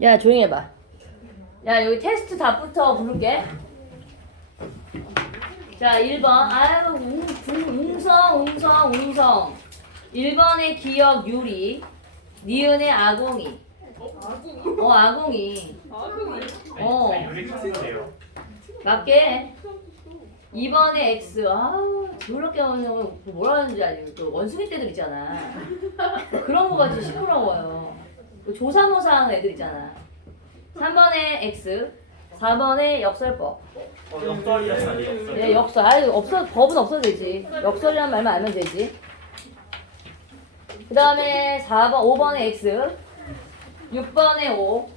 야, 조용히 해봐. 야, 여기 테스트 답부터 부를게. 자, 1번. 아유, 웅성. 1번의 기억 유리. 니은의 아공이. 아공이. 유리 카스예요. 맞게. 2번의 X. 아우, 더럽게 뭐라 하는지 알지? 그 원숭이 떼들 있잖아. 그런 거 같이 시끄러워요. 그 조사모사하는 애들 있잖아. 3번의 X. 4번의 역설법. 역설이었어요. 네, 역설. 법은 없어도 되지. 역설이란 말만 알면 되지. 그 다음에 5번의 X. 6번의 5.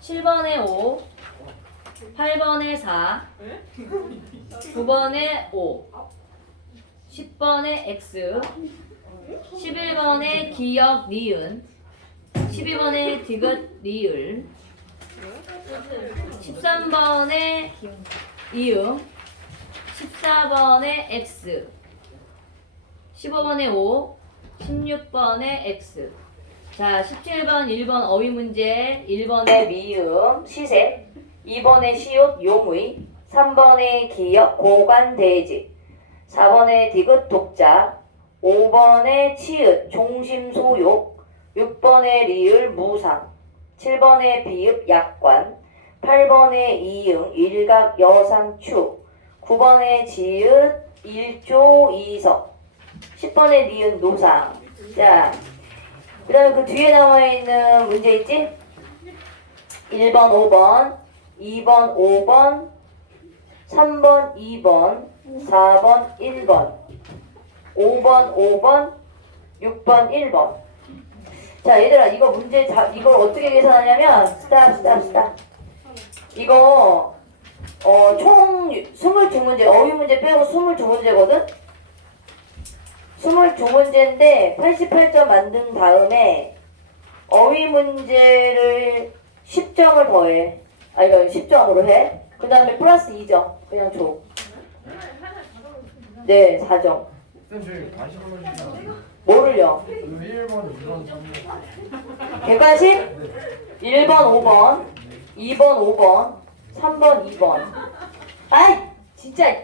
7번의 5. 8번의 4. 9번의 5. 10번의 X. 11번의 기역 니은. 12번의 디귿 리을. 13번의 이응. 14번의 X. 15번의 5. 16번의 X. 자, 17번 1번 어휘 문제. 1번의 미음 시색. 2번의 시옷 용의. 3번의 기역 고관대지. 4번의 디귿 독자. 5번의 치읓 종심소욕. 6번의 리을 무상. 7번의 비읍 약관. 8번의 이응 일각 여상추. 9번의 지읒 일조 이석. 10번의 니은 노상. 자, 그 다음에 그 뒤에 나와있는 문제 있지? 1번 5번 2번 5번 3번 2번 4번 1번 5번 5번 6번 1번. 자, 얘들아, 이거 문제 이걸 어떻게 계산하냐면 스탑. 이거 총 22문제, 어휘 문제 빼고 22문제거든? 22문제인데 88점 만든 다음에 어휘 문제를 10점을 더해. 이거 10점으로 해. 그 다음에 플러스 2점 그냥 줘. 네, 4점. 쌤 저희 다시 불러주시면 뭐를요? 1번, 2번, 3번 객관식? 1번 5번 2번 5번 3번 2번. 아이 진짜.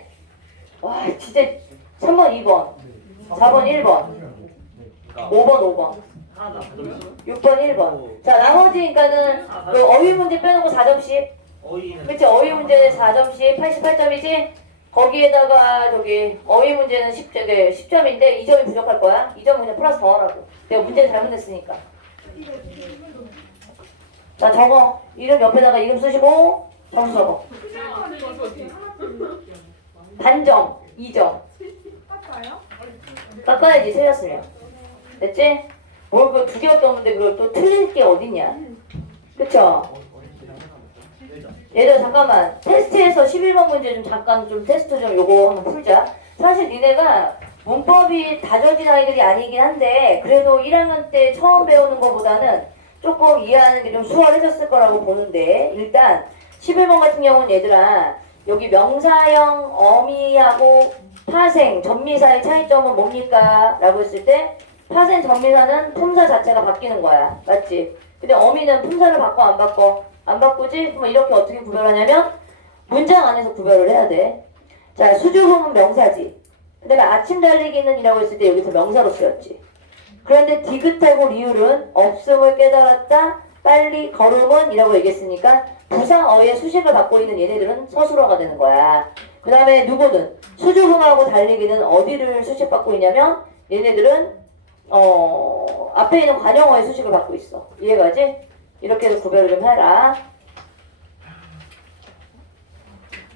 와 진짜. 3번 2번 4번 1번 5번 5번 6번 1번. 자, 나머지니까는 그 어휘 문제 빼놓고 4점씩. 그치? 어휘 문제는 4점씩 88점이지? 거기에다가 저기 어휘 문제는 10점인데 2점이 부족할 거야. 2점 그냥 플러스 더 하라고. 내가 문제를 잘못했으니까. 자, 적어. 이름 옆에다가 이름 쓰시고 점수 적어. 반점 2점. 깎아야지 틀렸으면. 됐지? 뭘 그 2개밖에 없는데 그걸 또 틀릴 게 어딨냐. 그쵸? 얘들아 잠깐만, 테스트에서 11번 문제 좀 잠깐 좀 테스트 좀 요거 한번 풀자. 사실 니네가 문법이 다져진 아이들이 아니긴 한데 그래도 1학년 때 처음 배우는 것보다는 조금 이해하는 게 좀 수월해졌을 거라고 보는데, 일단 11번 같은 경우는 얘들아 여기 명사형 어미하고 파생, 전미사의 차이점은 뭡니까? 라고 했을 때 파생, 전미사는 품사 자체가 바뀌는 거야. 맞지? 근데 어미는 품사를 바꿔 안 바꿔? 안 바꾸지? 그럼 이렇게 어떻게 구별하냐면 문장 안에서 구별을 해야 돼. 자, 수주음은 명사지. 그 다음에 아침 달리기는 이라고 했을 때 여기서 명사로 쓰였지. 그런데 디귿하고 리을은 없음을 깨달았다, 빨리 걸음은 이라고 얘기했으니까 부사 어의 수식을 갖고 있는 얘네들은 서술어가 되는 거야. 그 다음에 누구든 수주음하고 달리기는 어디를 수식받고 있냐면 얘네들은 앞에 있는 관형어의 수식을 받고 있어. 이해가지? 이렇게 해서 구별을 좀 해라.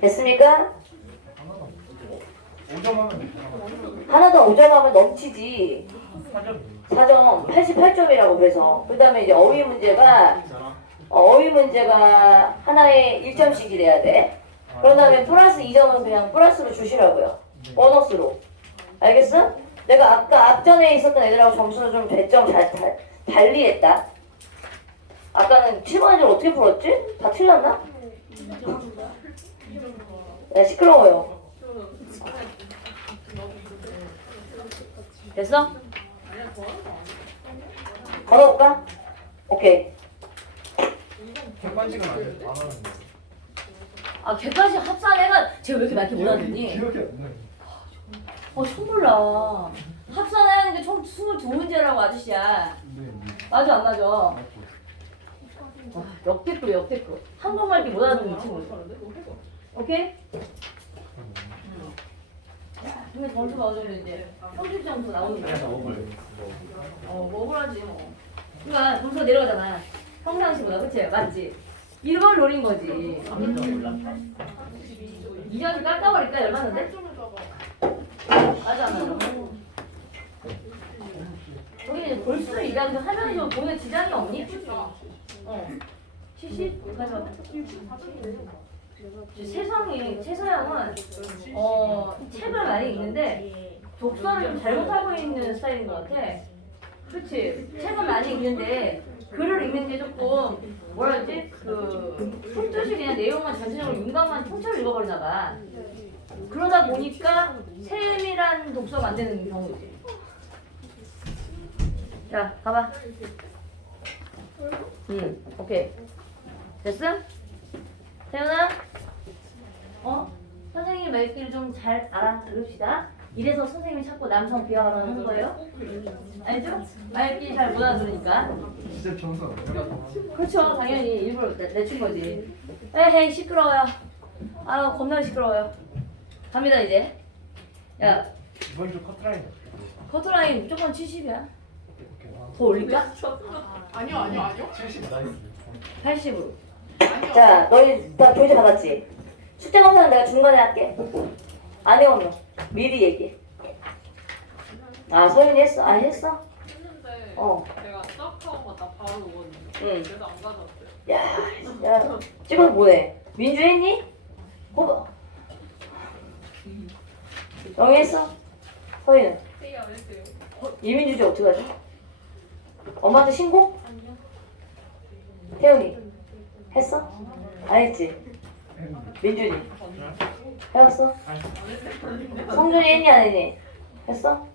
됐습니까? 5점 하면 하나 더 5점 하면 넘치지. 4점 88점이라고 그래서. 그 다음에 이제 어휘 문제가 하나에 1점씩 이래야 돼. 그런 다음에 플러스 2점은 그냥 플러스로 주시라고요. 보너스로. 알겠어? 내가 아까 앞전에 있었던 애들하고 점수를 좀 배점 달리했다. 아까는 7번 애들 어떻게 풀었지? 다 틀렸나? 야, 시끄러워요. 됐어? 걸어볼까? 오케이. 객관식은 안 하는데. 아 객관식 합산해가 쟤 왜 이렇게 많게 몰랐니? 기억이 안 나요. 처음 몰라. 합산하는 게 총 22문제라고 아저씨야. 네. 맞아 안 맞아? 맞죠. 와, 역대급이야 역대급. 한국말도 못 알아듣는 친구. 오케이? 야, 근데 점수가 어느 정도 이제 평균 점수 나오는 거야. 그래서 먹을. 먹으라지 뭐. 그러니까 점수가 내려가잖아. 평상시보다 그치? 맞지? 이걸 노린 거지. 이 점수 깎아버릴까? 얼마인데? 맞아 맞아. 우리 이제 볼수 이장도 하면서 보는 지장이 없니? 70? 맞아. 세상이 최서영은 책을 많이 읽는데 독서를 좀 잘못하고 있는 스타일인 것 같아. 그치? 책은 많이 읽는데 글을 읽는 게 조금 뭐라 그러지? 손뜻이 그냥 내용만 전체적으로 윤곽만 통째로 읽어버리나 봐. 그러다 보니까 세밀한 독서가 안 되는 경우지. 자, 가봐. 오케이. 됐음? 태연아? 선생님 말귀를 좀 잘 알아들읍시다. 이래서 선생님이 자꾸 남성 비하하라고 하는 거예요? 알죠? 말귀 잘 못 알아들으니까. 진짜 정서 내가 더 그렇죠. 당연히 일부러 내친 거지. 에헤이 시끄러워요. 아 겁나 시끄러워요. 갑니다 이제. 야 이번 주 커트라인. 커트라인 무조건 70이야. 오케이. 더 올릴까? 아니요. 70 나이스. 80으로. 아니요. 자, 너희 다 교재 받았지? 숙제 검사는 내가 중간에 할게. 안 해오면 미리 얘기해. 아, 서윤이 했어? 아, 했어? 했는데 어. 내가 딱 하고 갔다 바로 오거든요. 응. 그래서 안 가져왔어요. 야, 찍어서 뭐해? 민주 했니? 호박. 영희 했어? 서윤은? 회의 안 했어요. 이민주 주제 어떻게 하지? 엄마한테 신고? 아니요. 태훈이 했어? 안 했지? 민준이 해봤어? 성준이 했니 안 했니? 했어?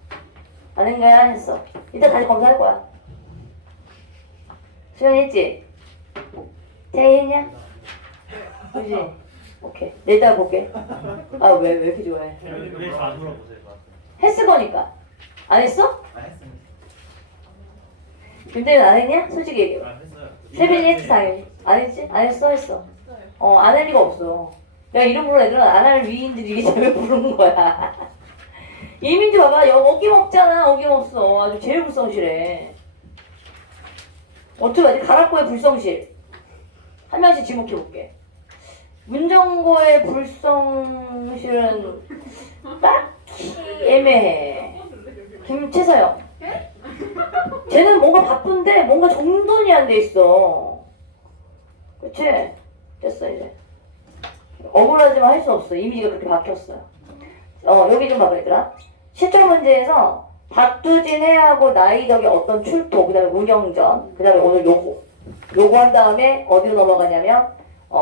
안 한 거야? 했어. 이따 다시 검사할 거야. 수연이 했지? 태희 했냐? 그지? 오케이. 내일 볼게. 아 왜 이렇게 좋아해? 왜안 물어보세요? 했을 거니까. 안 했어? 안 했습니다. 김태윤 안 했냐? 솔직히 얘기해. 안 했어요. 세빈이 했지 당연히. 안 했지? 안 했어? 했어. 안 할 리가 없어. 내가 이름 부르는 애들은 안 할 위인들이 이게 제일 부르는 거야. 이민주 봐봐. 어김없잖아. 어김없어. 아주 제일 불성실해. 어떻게 하지? 가락고의 불성실. 한 명씩 지목해볼게. 문정고의 불성실은 딱히 애매해. 김채서영. 쟤는 뭔가 바쁜데 뭔가 정돈이 안 돼 있어. 그치? 됐어 이제. 억울하지만 할 수 없어. 이미지가 그렇게 바뀌었어요. 여기 좀 봐봐 얘들아. 실전 문제에서 박두진 해하고 나이덕의 어떤 출토, 그 다음에 운영전, 그 다음에 오늘 요거 한 다음에 어디로 넘어가냐면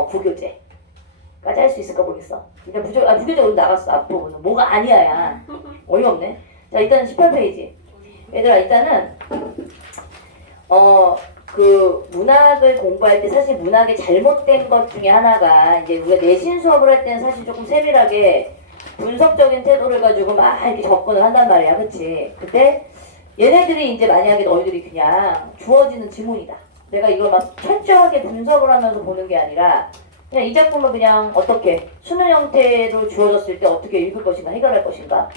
부교재까지 할 수 있을까 모르겠어. 일단 부교재 오늘 나갔어. 앞부분은 뭐가 아니야야. 어이가 없네. 자 일단 18페이지. 얘들아 일단은 그 문학을 공부할 때 사실 문학의 잘못된 것 중에 하나가 이제 우리가 내신 수업을 할 때는 사실 조금 세밀하게 분석적인 태도를 가지고 막 이렇게 접근을 한단 말이야. 그치? 근데 얘네들이 이제 만약에 너희들이 그냥 주어지는 지문이다. 내가 이걸 막 철저하게 분석을 하면서 보는 게 아니라 그냥 이 작품을 그냥 어떻게 수능 형태로 주어졌을 때 어떻게 읽을 것인가 해결할 것인가.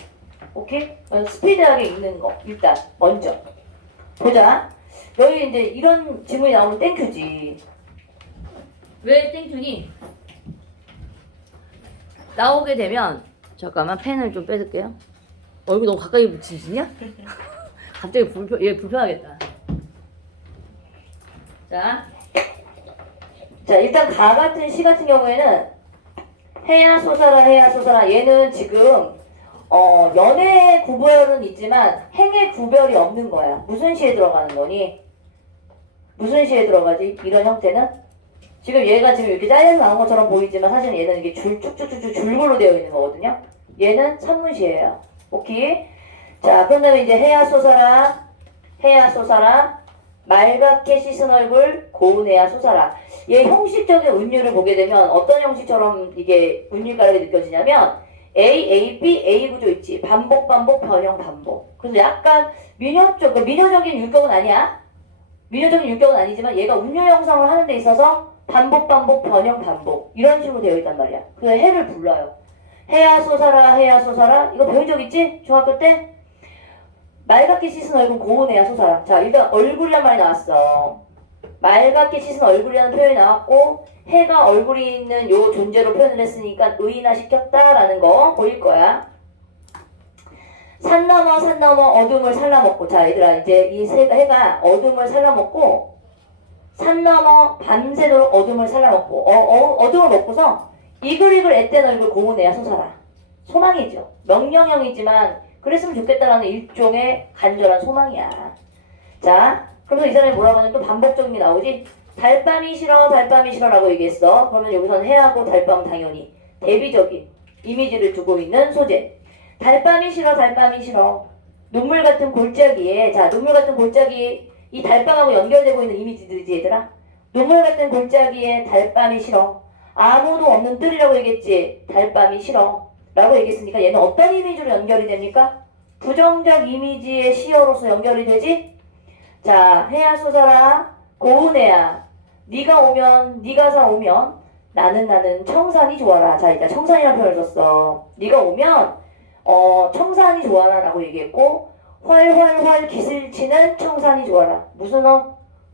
오케이? 스피드하게 읽는 거 일단 먼저 보자. 여기 이제 이런 질문이 나오면 땡큐지. 왜 땡큐니? 나오게 되면 잠깐만 펜을 좀 뺏을게요. 얼굴 너무 가까이 붙이시냐? 갑자기 얘 불편하겠다. 자 일단 가 같은 시 같은 경우에는 해야 쏘사라 얘는 지금 연애 구별은 있지만 행의 구별이 없는 거야. 무슨 시에 들어가는 거니? 무슨 시에 들어가지? 이런 형태는? 지금 얘가 지금 이렇게 잘려서 나온 것처럼 보이지만 사실은 얘는 이게 쭉쭉쭉쭉 줄글로 되어 있는 거거든요. 얘는 산문시예요. 오케이? 자, 그런 다음에 이제 해야 쏘사라 맑게 씻은 얼굴 고운해야 솟아라. 얘 형식적인 운율을 보게 되면 어떤 형식처럼 이게 운율가락이 느껴지냐면 A, A, B, A 구조 있지. 반복, 반복, 변형, 반복. 그래서 약간 민요적인 율격은 아니야. 민요적인 율격은 아니지만 얘가 운율 형성을 하는 데 있어서 반복, 반복, 변형, 반복 이런 식으로 되어 있단 말이야. 그래서 해를 불러요. 해야 솟아라, 해야 솟아라. 이거 배운 적 있지? 중학교 때? 맑게 씻은 얼굴 고운해야 솟아라. 자, 일단 얼굴이란 말이 나왔어. 맑게 씻은 얼굴이라는 표현이 나왔고 해가 얼굴이 있는 요 존재로 표현을 했으니까 의인화 시켰다라는 거 보일 거야. 산 넘어 어둠을 살라먹고. 자, 얘들아, 이제 이 해가 어둠을 살라먹고 산 넘어 밤새도록 어둠을 살라먹고 어둠을 먹고서 이글이글 앳된 얼굴 고운해야 솟아라. 소망이죠. 명령형이지만 그랬으면 좋겠다라는 일종의 간절한 소망이야. 자, 그러면서 이 사람이 뭐라고 하냐면 또 반복적인 게 나오지. 달밤이 싫어 라고 얘기했어. 그러면 여기서는 해하고 달밤 당연히 대비적인 이미지를 두고 있는 소재. 달밤이 싫어. 눈물 같은 골짜기에, 자, 눈물 같은 골짜기, 이 달밤하고 연결되고 있는 이미지들이지, 얘들아. 눈물 같은 골짜기에 달밤이 싫어. 아무도 없는 뜰이라고 얘기했지. 달밤이 싫어. 라고 얘기했으니까 얘는 어떤 이미지로 연결이 됩니까? 부정적 이미지의 시어로서 연결이 되지? 자, 해야 솟아라, 고운해야. 네가 오면, 네가 사 오면 나는 청산이 좋아라. 자, 일단 청산이라는 표현을 썼어. 네가 오면 청산이 좋아라 라고 얘기했고 활활활 기슬치는 청산이 좋아라. 무슨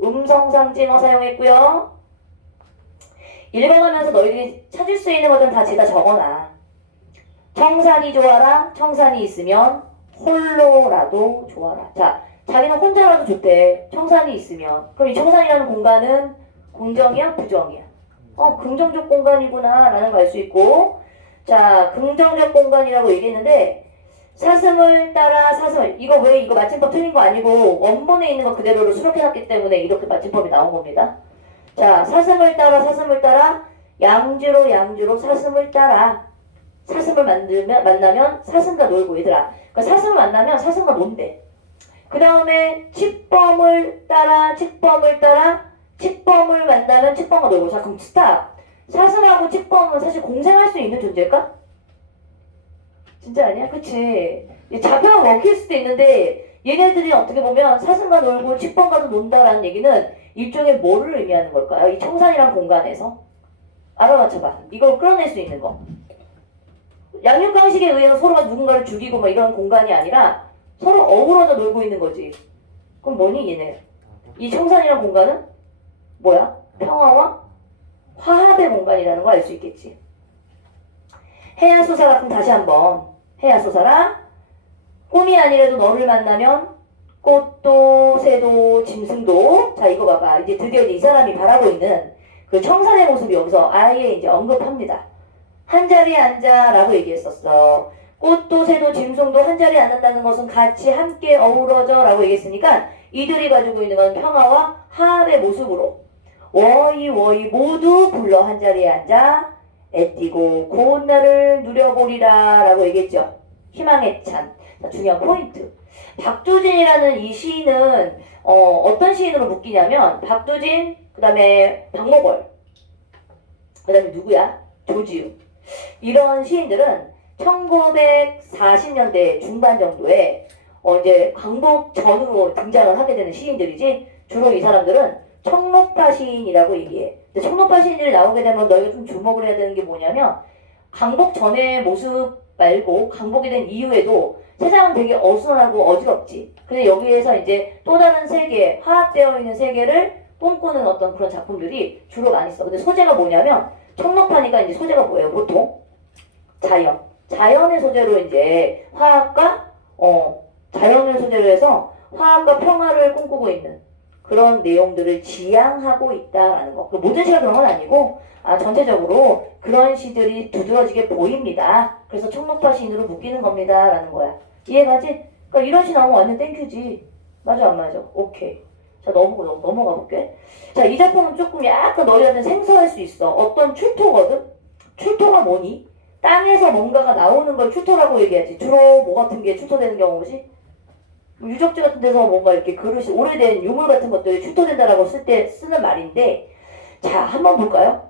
음성상징어 사용했고요. 읽어가면서 너희들이 찾을 수 있는 것은 다 제가 적어놔. 청산이 좋아라. 청산이 있으면 홀로라도 좋아라. 자, 자기는 혼자라도 좋대. 청산이 있으면. 그럼 이 청산이라는 공간은 긍정이야? 부정이야? 긍정적 공간이구나 라는 걸 알 수 있고, 자, 긍정적 공간이라고 얘기했는데 사슴을 따라 사슴을, 이거 왜 이거 맞춤법 틀린 거 아니고 원본에 있는 거 그대로를 수록해놨기 때문에 이렇게 맞춤법이 나온 겁니다. 자, 사슴을 따라 양주로 사슴을 따라 사슴을 만나면 사슴과 놀고. 얘들아, 그러니까 사슴을 만나면 사슴과 논대. 그 다음에 칙범을 따라 칙범을 만나면 칙범과 놀고. 자, 그럼 스탑. 사슴하고 칙범은 사실 공생할 수 있는 존재일까? 진짜 아니야? 그치? 잡혀만 먹힐 수도 있는데 얘네들이 어떻게 보면 사슴과 놀고 칙범과도 논다라는 얘기는 일종의 뭐를 의미하는 걸까요? 이 청산이란 공간에서 알아맞혀봐. 이걸 끌어낼 수 있는 거. 양육강식에 의해서 서로가 누군가를 죽이고 막 이런 공간이 아니라 서로 어우러져 놀고 있는 거지. 그럼 뭐니 얘네? 이 청산이란 공간은 뭐야? 평화와 화합의 공간이라는 걸 알 수 있겠지. 해야 솟아라. 그럼 다시 한번 해야 솟아라. 꿈이 아니라도 너를 만나면 꽃도 새도 짐승도. 자, 이거 봐봐. 이제 드디어 이 사람이 바라고 있는 그 청산의 모습이 여기서 아예 이제 언급합니다. 한 자리에 앉아라고 얘기했었어. 꽃도 새도 짐승도 한 자리에 앉는다는 것은 같이 함께 어우러져라고 얘기했으니까 이들이 가지고 있는 건 평화와 화합의 모습으로 워이 모두 불러 한 자리에 앉아 애띠고 고운 날을 누려보리라 라고 얘기했죠. 희망의 찬. 자, 중요한 포인트. 박두진이라는 이 시인은 어떤 시인으로 묶이냐면 박두진, 그 다음에 박목월, 그 다음에 누구야? 조지우. 이런 시인들은 1940년대 중반 정도에 이제 광복 전후로 등장을 하게 되는 시인들이지. 주로 이 사람들은 청록파 시인이라고 얘기해. 근데 청록파 시인들이 나오게 되면 너희가 좀 주목을 해야 되는 게 뭐냐면 광복 전의 모습 말고 광복이 된 이후에도 세상은 되게 어수선하고 어지럽지. 근데 여기에서 이제 또 다른 세계, 화합되어 있는 세계를 꿈꾸는 어떤 그런 작품들이 주로 많이 써. 근데 소재가 뭐냐면 청록파니까 이제 소재가 뭐예요? 보통 자연. 자연의 소재로 이제 화합과 자연을 소재로 해서 화합과 평화를 꿈꾸고 있는 그런 내용들을 지향하고 있다라는 거. 모든 시가 그런 건 아니고 전체적으로 그런 시들이 두드러지게 보입니다. 그래서 청록파 시인으로 묶이는 겁니다 라는 거야. 이해가지? 그러니까 이런 시 나오면 완전 땡큐지. 맞아 안 맞아? 오케이. 자, 넘어가 볼게. 자, 이 작품은 조금 약간 너희한테 생소할 수 있어. 어떤 출토거든? 출토가 뭐니? 땅에서 뭔가가 나오는 걸 출토라고 얘기하지. 주로 뭐 같은 게 출토되는 경우지? 유적지 같은 데서 뭔가 이렇게 그릇이 오래된 유물 같은 것들이 출토된다라고 쓸 때 쓰는 말인데, 자, 한번 볼까요?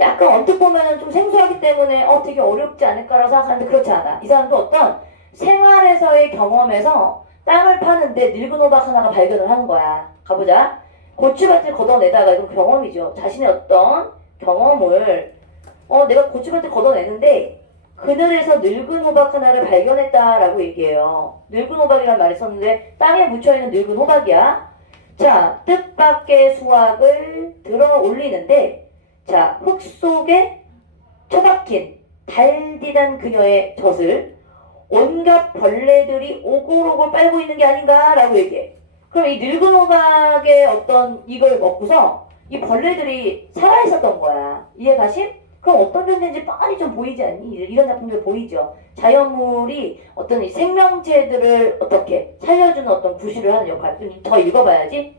약간 언뜻 보면은 좀 생소하기 때문에 되게 어렵지 않을까라고 생각하는데 그렇지 않아. 이 사람도 어떤 생활에서의 경험에서 땅을 파는데 늙은 호박 하나가 발견을 하는 거야. 가보자. 고추밭을 걷어내다가, 이건 경험이죠. 자신의 어떤 경험을 내가 고추밭을 걷어내는데 그늘에서 늙은 호박 하나를 발견했다라고 얘기해요. 늙은 호박이라는 말이 썼는데 땅에 묻혀있는 늙은 호박이야. 자, 뜻밖의 수확을 들어 올리는데, 자, 흙 속에 처박힌 달디단 그녀의 젖을 온갖 벌레들이 오골오골 빨고 있는 게 아닌가라고 얘기해. 그럼 이 늙은 호박의 어떤 이걸 먹고서 이 벌레들이 살아있었던 거야. 이해가심? 그럼 어떤 존재인지 뻔히 좀 보이지 않니? 이런 작품들 보이죠? 자연물이 어떤 이 생명체들을 어떻게 살려주는 어떤 구실을 하는 역할. 좀 더 읽어봐야지.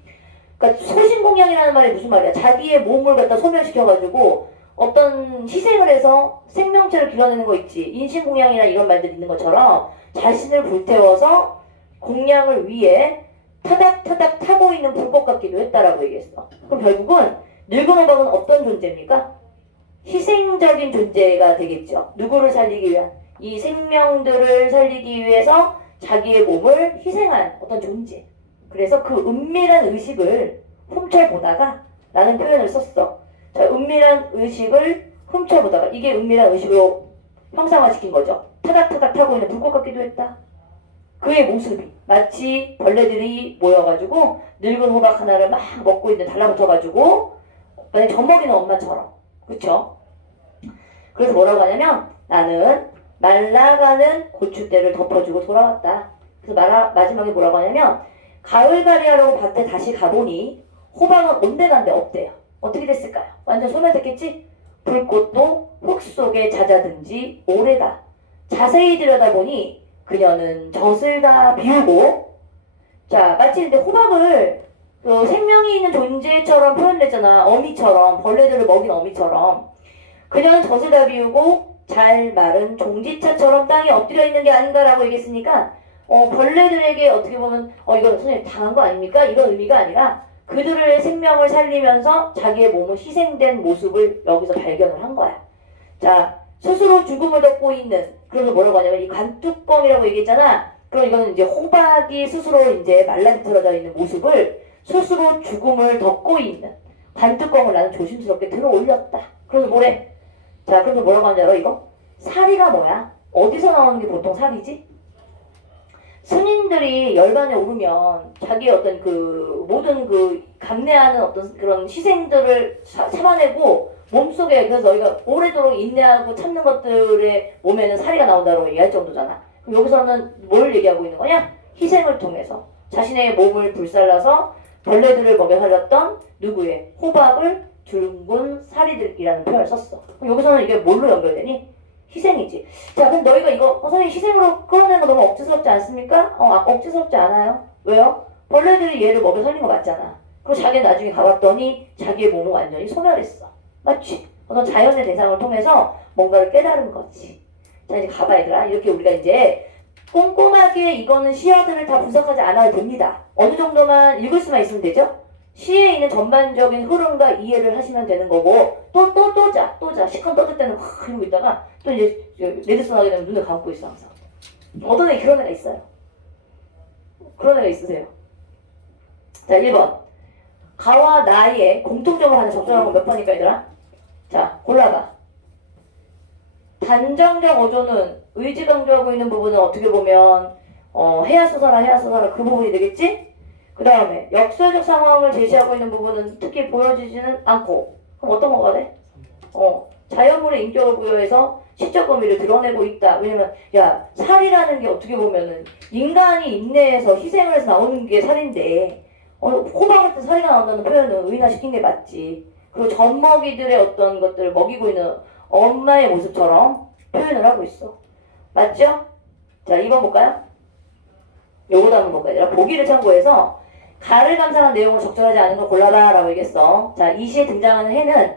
그러니까 소신공양이라는 말이 무슨 말이야? 자기의 몸을 갖다 소멸시켜가지고 어떤 희생을 해서 생명체를 길러내는 거 있지. 인신공양이나 이런 말들이 있는 것처럼 자신을 불태워서 공양을 위해 타닥타닥 타고 있는 불꽃 같기도 했다라고 얘기했어. 그럼 결국은 늙은 호박은 어떤 존재입니까? 희생적인 존재가 되겠죠. 누구를 살리기 위한? 이 생명들을 살리기 위해서 자기의 몸을 희생한 어떤 존재. 그래서 그 은밀한 의식을 훔쳐보다가 라는 표현을 썼어. 자, 은밀한 의식을 훔쳐보다가, 이게 은밀한 의식으로 형상화시킨 거죠. 타닥타닥 타고 있는 불꽃 같기도 했다. 그의 모습이 마치 벌레들이 모여가지고 늙은 호박 하나를 막 먹고 있는, 달라붙어가지고 만약 젖먹이는 엄마처럼. 그쵸? 그래서 뭐라고 하냐면, 나는 말라가는 고추대를 덮어주고 돌아왔다. 그래서 마지막에 뭐라고 하냐면, 가을가리 하려고 밭에 다시 가보니 호박은 온데간데 없대요. 어떻게 됐을까요? 완전 소멸됐겠지? 불꽃도 흙 속에 잦아든 지 오래다. 자세히 들여다보니 그녀는 젖을 다 비우고, 자, 마치 근데 호박을 생명이 있는 존재처럼 표현됐잖아. 어미처럼, 벌레들을 먹인 어미처럼. 그녀는 젖을 다 비우고 잘 마른 종지차처럼 땅에 엎드려 있는 게 아닌가라고 얘기했으니까, 벌레들에게 어떻게 보면 이건 선생님 당한 거 아닙니까? 이런 의미가 아니라 그들의 생명을 살리면서 자기의 몸을 희생된 모습을 여기서 발견을 한 거야. 자, 스스로 죽음을 덮고 있는, 그래서 뭐라고 하냐면 이 관뚜껑이라고 얘기했잖아. 그럼 이거는 이제 호박이 스스로 이제 말라비틀어져 있는 모습을 스스로 죽음을 덮고 있는 관뚜껑을 나는 조심스럽게 들어 올렸다. 그래서 뭐래? 자, 그래서 뭐라고 하는지 알아, 이거? 사리가 뭐야? 어디서 나오는 게 보통 사리지? 스님들이 열반에 오르면 자기의 어떤 그 모든 그 감내하는 어떤 그런 희생들을 참아내고 몸속에, 그래서 너희가 오래도록 인내하고 참는 것들의 몸에는 사리가 나온다고 얘기할 정도잖아. 그럼 여기서는 뭘 얘기하고 있는 거냐? 희생을 통해서 자신의 몸을 불살라서 벌레들을 먹여 살렸던 누구의? 호박을 둥근 사리들이라는 표현을 썼어. 그럼 여기서는 이게 뭘로 연결되니? 희생이지. 자, 그럼 너희가 이거 선생님 희생으로 끌어내는 거 너무 억지스럽지 않습니까? 억지스럽지 않아요. 왜요? 벌레들이 얘를 먹여 살린 거 맞잖아. 그리고 자기는 나중에 가봤더니 자기의 몸은 완전히 소멸했어. 맞지? 어떤 자연의 대상을 통해서 뭔가를 깨달은 거지. 자, 이제 가봐 얘들아. 이렇게 우리가 이제 꼼꼼하게 이거는 시어들을 다 분석하지 않아도 됩니다. 어느 정도만 읽을 수만 있으면 되죠? 시에 있는 전반적인 흐름과 이해를 하시면 되는 거고, 또 자. 시컨 떠들 때는 확 이러고 있다가 또 이제 레드슨 하게 되면 눈을 감고 있어 항상. 어떤 애 그런 애가 있어요. 그런 애가 있으세요. 자, 1번. 가와 나의 공통점을 하나 적절한 건 몇 번일까 얘들아? 자, 골라봐. 단정적 어조는 의지 강조하고 있는 부분은 어떻게 보면 해야 써서라 그 부분이 되겠지? 그 다음에 역설적 상황을 제시하고 있는 부분은 특히 보여지지는 않고, 그럼 어떤 거가 돼? 자연물의 인격을 부여해서 시적 의미를 드러내고 있다. 왜냐면 야, 살이라는 게 어떻게 보면은 인간이 인내해서 희생을 해서 나오는 게 살인데, 호박 같은 살이가 나온다는 표현은 의인화시킨 게 맞지. 그리고 젖먹이들의 어떤 것들을 먹이고 있는 엄마의 모습처럼 표현을 하고 있어. 맞죠? 자, 2번 볼까요? 요거도 한번 볼까요? 보기를 참고해서 가를 감상한 내용을 적절하지 않은 걸 골라라 라고 얘기했어. 자, 이 시에 등장하는 해는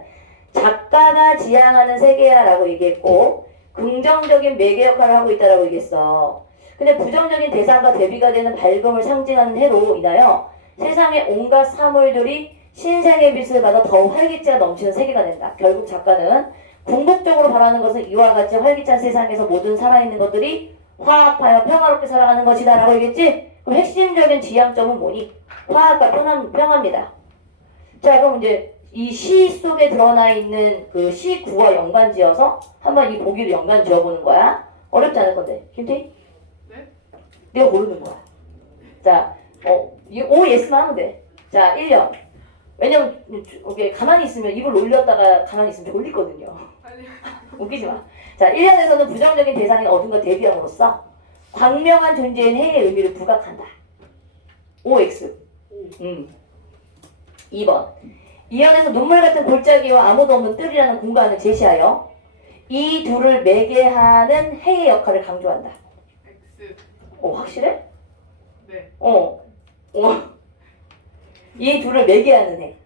작가가 지향하는 세계야 라고 얘기했고, 긍정적인 매개 역할을 하고 있다라고 얘기했어. 근데 부정적인 대상과 대비가 되는 밝음을 상징하는 해로 인하여 세상의 온갖 사물들이 신생의 빛을 받아 더욱 활기차가 넘치는 세계가 된다. 결국 작가는 궁극적으로 바라는 것은 이와 같이 활기찬 세상에서 모든 살아있는 것들이 화합하여 평화롭게 살아가는 것이다 라고 얘기했지? 그럼 핵심적인 지향점은 뭐니? 화합과 평화입니다. 자, 그럼 이제 이 시 속에 드러나 있는 그 시 구와 연관지어서 한번 이 보기를 연관 지어보는 거야. 어렵지 않을 건데. 김태희? 네? 내가 고르는 거야. 자, 오 예스만 하면 돼. 자, 1년. 왜냐면 이게 가만히 있으면 입을 올렸다가 가만히 있으면 졸리거든요. 아니. 웃기지 마. 자, 1년에서는 부정적인 대상이 어딘가 대비함으로써 광명한 존재인 해의 의미를 부각한다. OX. 2번. 이 안에서 눈물 같은 골짜기와 아무도 없는 뜰이라는 공간을 제시하여 이 둘을 매개하는 해의 역할을 강조한다. X. 확실해? 네. 이 둘을 매개하는 해.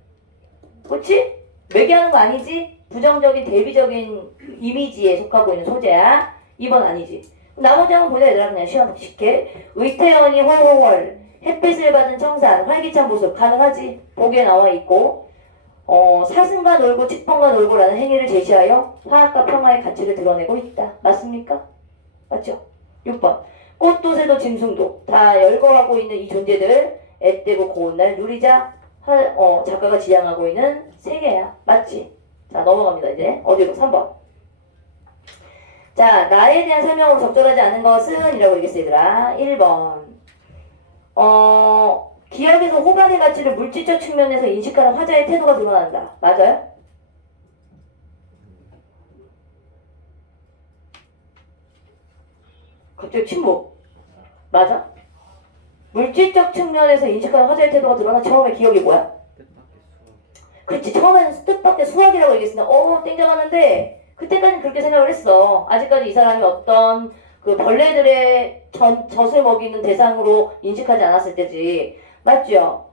그렇지? 매개하는 거 아니지? 부정적인 대비적인 이미지에 속하고 있는 소재야. 2번 아니지. 나머지 한번 보자 얘들아. 그냥 시간 쉽게. 의태연이 헐헐 햇빛을 받은 청산 활기찬 모습 가능하지? 보기에 나와 있고 사슴과 놀고 칙범과 놀고라는 행위를 제시하여 화합과 평화의 가치를 드러내고 있다. 맞습니까? 맞죠? 6번 꽃도 새도 짐승도 다 열거하고 있는 이 존재들 앳되고 고운 날 누리자 작가가 지향하고 있는 세계야. 맞지? 자 넘어갑니다. 이제 어디로? 3번. 자 나에 대한 설명으로 적절하지 않은 것은 이라고 얘기했어 얘들아. 1번 기억에서 호박의 가치를 물질적 측면에서 인식하는 화자의 태도가 드러난다. 맞아요? 갑자기 침묵. 맞아? 물질적 측면에서 인식하는 화자의 태도가 드러나. 처음에 기억이 뭐야? 그렇지. 처음에는 뜻밖의 수학이라고 얘기했으면 땡겨가는데 그때까지는 그렇게 생각을 했어. 아직까지 이 사람이 어떤 그 벌레들의 젖을 먹이는 대상으로 인식하지 않았을 때지. 맞죠?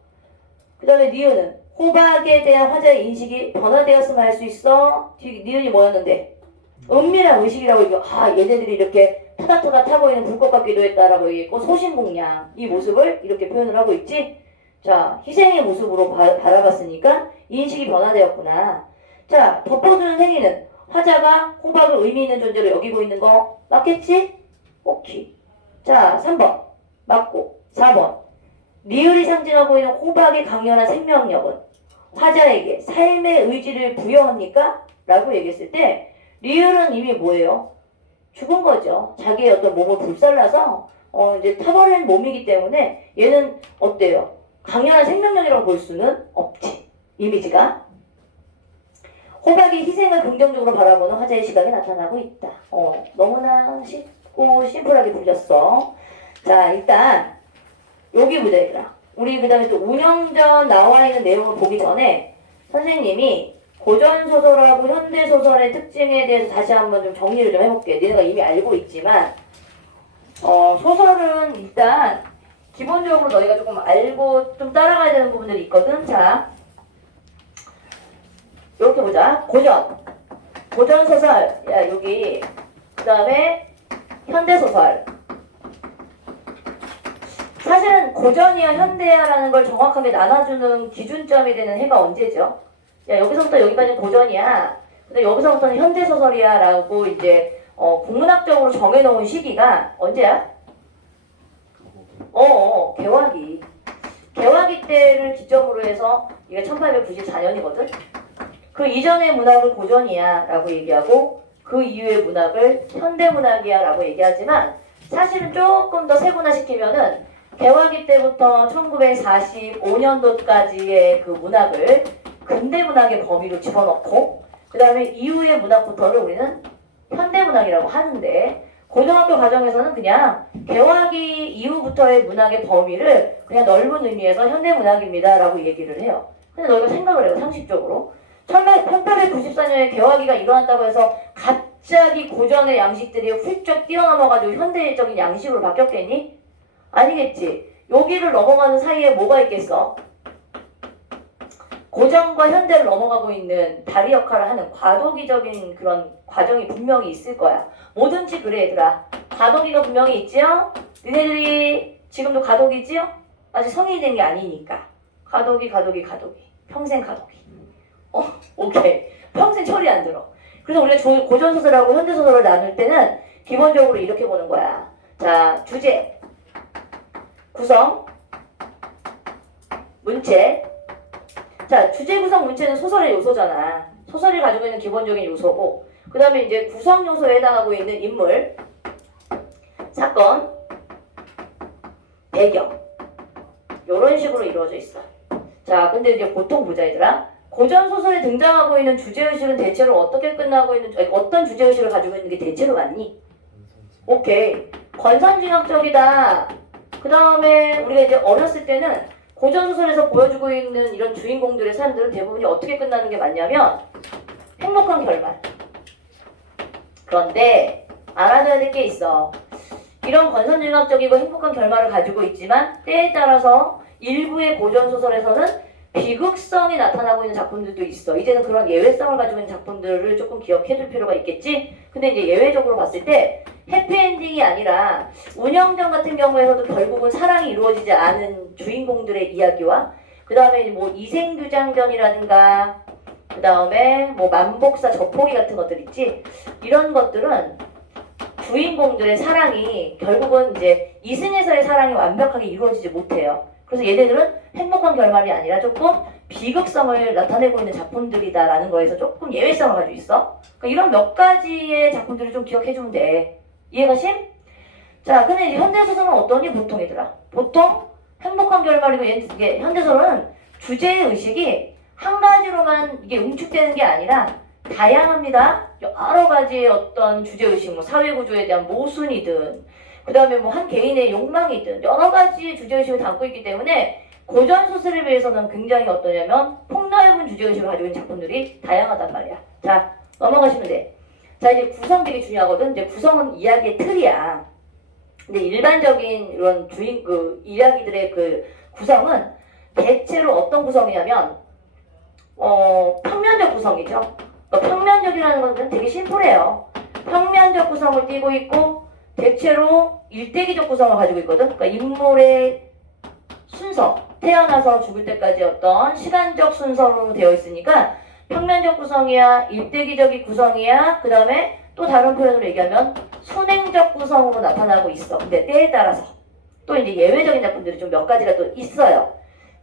그 다음에 니은은 호박에 대한 화자의 인식이 변화되었으면 할 수 있어. 니은이 뭐였는데? 은밀한 의식이라고 얘기하고 얘네들이 이렇게 타닥타닥 타고 있는 불꽃 같기도 했다라고 얘기했고 소신공양 이 모습을 이렇게 표현을 하고 있지. 자 희생의 모습으로 바라봤으니까 인식이 변화되었구나. 자 덮어주는 행위는 화자가 호박을 의미 있는 존재로 여기고 있는 거 맞겠지? 오케이. 자 3번 맞고. 4번 리을이 상징하고 있는 호박의 강렬한 생명력은 화자에게 삶의 의지를 부여합니까? 라고 얘기했을 때 리을은 이미 뭐예요? 죽은 거죠. 자기의 어떤 몸을 불살라서 이제 타버린 몸이기 때문에 얘는 어때요? 강렬한 생명력이라고 볼 수는 없지. 이미지가. 호박이 희생을 긍정적으로 바라보는 화자의 시각이 나타나고 있다. 너무나 쉽고 심플하게 불렸어. 자 일단 여기 보자 얘들아. 우리 그 다음에 또 운영전 나와 있는 내용을 보기 전에 선생님이 고전소설하고 현대소설의 특징에 대해서 다시 한번 좀 정리를 좀 해볼게. 니네가 이미 알고 있지만 소설은 일단 기본적으로 너희가 조금 알고 좀 따라가야 되는 부분들이 있거든. 자 이렇게 보자. 고전소설 야 여기 그 다음에 현대소설. 사실은 고전이야 현대야라는 걸 정확하게 나눠주는 기준점이 되는 해가 언제죠? 야 여기서부터 여기까지는 고전이야. 근데 여기서부터는 현대소설이야 라고 이제 국문학적으로 정해놓은 시기가 언제야? 개화기. 개화기 때를 기점으로 해서 이게 1894년이거든? 그 이전의 문학을 고전이야 라고 얘기하고 그 이후의 문학을 현대문학이야 라고 얘기하지만 사실은 조금 더 세분화시키면은 개화기 때부터 1945년도까지의 그 문학을 근대문학의 범위로 집어넣고 그 다음에 이후의 문학부터를 우리는 현대문학이라고 하는데 고등학교 과정에서는 그냥 개화기 이후부터의 문학의 범위를 그냥 넓은 의미에서 현대문학입니다 라고 얘기를 해요. 근데 너희가 생각을 해요. 상식적으로 1894년에 개화기가 일어났다고 해서 갑자기 고전의 양식들이 훌쩍 뛰어넘어가지고 현대적인 양식으로 바뀌었겠니? 아니겠지. 여기를 넘어가는 사이에 뭐가 있겠어? 고전과 현대를 넘어가고 있는 다리 역할을 하는 과도기적인 그런 과정이 분명히 있을 거야. 뭐든지 그래 얘들아. 과도기가 분명히 있지요? 니네들이 지금도 가독이지요? 아직 성인이 된 게 아니니까. 가독이. 평생 가독이. 오케이. 평생 철이 안 들어. 그래서 우리가 고전소설하고 현대소설을 나눌 때는 기본적으로 이렇게 보는 거야. 자, 주제, 구성, 문체. 자, 주제, 구성, 문체는 소설의 요소잖아. 소설이 가지고 있는 기본적인 요소고, 그 다음에 이제 구성 요소에 해당하고 있는 인물, 사건, 배경. 요런 식으로 이루어져 있어. 자, 근데 이제 보통 보자, 얘들아. 고전소설에 등장하고 있는 주제의식은 대체로 어떻게 끝나고 있는, 어떤 주제의식을 가지고 있는 게 대체로 많니? 오케이. 권선징악적이다. 그 다음에 우리가 이제 어렸을 때는 고전소설에서 보여주고 있는 이런 주인공들의 삶들은 대부분이 어떻게 끝나는 게 많냐면 행복한 결말. 그런데 알아둬야 될 게 있어. 이런 권선징악적이고 행복한 결말을 가지고 있지만 때에 따라서 일부의 고전소설에서는 비극성이 나타나고 있는 작품들도 있어. 이제는 그런 예외성을 가지고 있는 작품들을 조금 기억해둘 필요가 있겠지? 근데 이제 예외적으로 봤을 때 해피엔딩이 아니라 운영전 같은 경우에서도 결국은 사랑이 이루어지지 않은 주인공들의 이야기와 그 다음에 뭐 이생규장전이라든가 그 다음에 뭐 만복사 저포기 같은 것들 있지? 이런 것들은 주인공들의 사랑이 결국은 이제 이승에서의 사랑이 완벽하게 이루어지지 못해요. 그래서 얘네들은 행복한 결말이 아니라 조금 비극성을 나타내고 있는 작품들이다라는 거에서 조금 예외성을 가지고 있어. 그러니까 이런 몇 가지의 작품들을 좀 기억해주면 돼. 이해가심? 자, 근데 이제 현대소설은 어떠니? 보통 얘들아. 보통 행복한 결말이고 이게 현대소설은 주제의 의식이 한 가지로만 이게 응축되는 게 아니라 다양합니다. 여러 가지의 어떤 주제의식, 뭐 사회구조에 대한 모순이든 그 다음에 뭐 한 개인의 욕망이든 여러 가지의 주제의식을 담고 있기 때문에 고전소설에 비해서는 굉장히 어떠냐면 폭넓은 주제의식을 가지고 있는 작품들이 다양하단 말이야. 자, 넘어가시면 돼. 자, 이제 구성 되게 중요하거든. 이제 구성은 이야기의 틀이야. 근데 일반적인 이런 이야기들의 그 구성은 대체로 어떤 구성이냐면 평면적 구성이죠. 평면적이라는 것은 되게 심플해요. 평면적 구성을 띠고 있고 대체로 일대기적 구성을 가지고 있거든. 그러니까 인물의 순서, 태어나서 죽을 때까지 어떤 시간적 순서로 되어 있으니까 평면적 구성이야, 일대기적인 구성이야, 그 다음에 또 다른 표현으로 얘기하면 순행적 구성으로 나타나고 있어. 근데 때에 따라서 또 이제 예외적인 작품들이 좀 몇 가지가 또 있어요.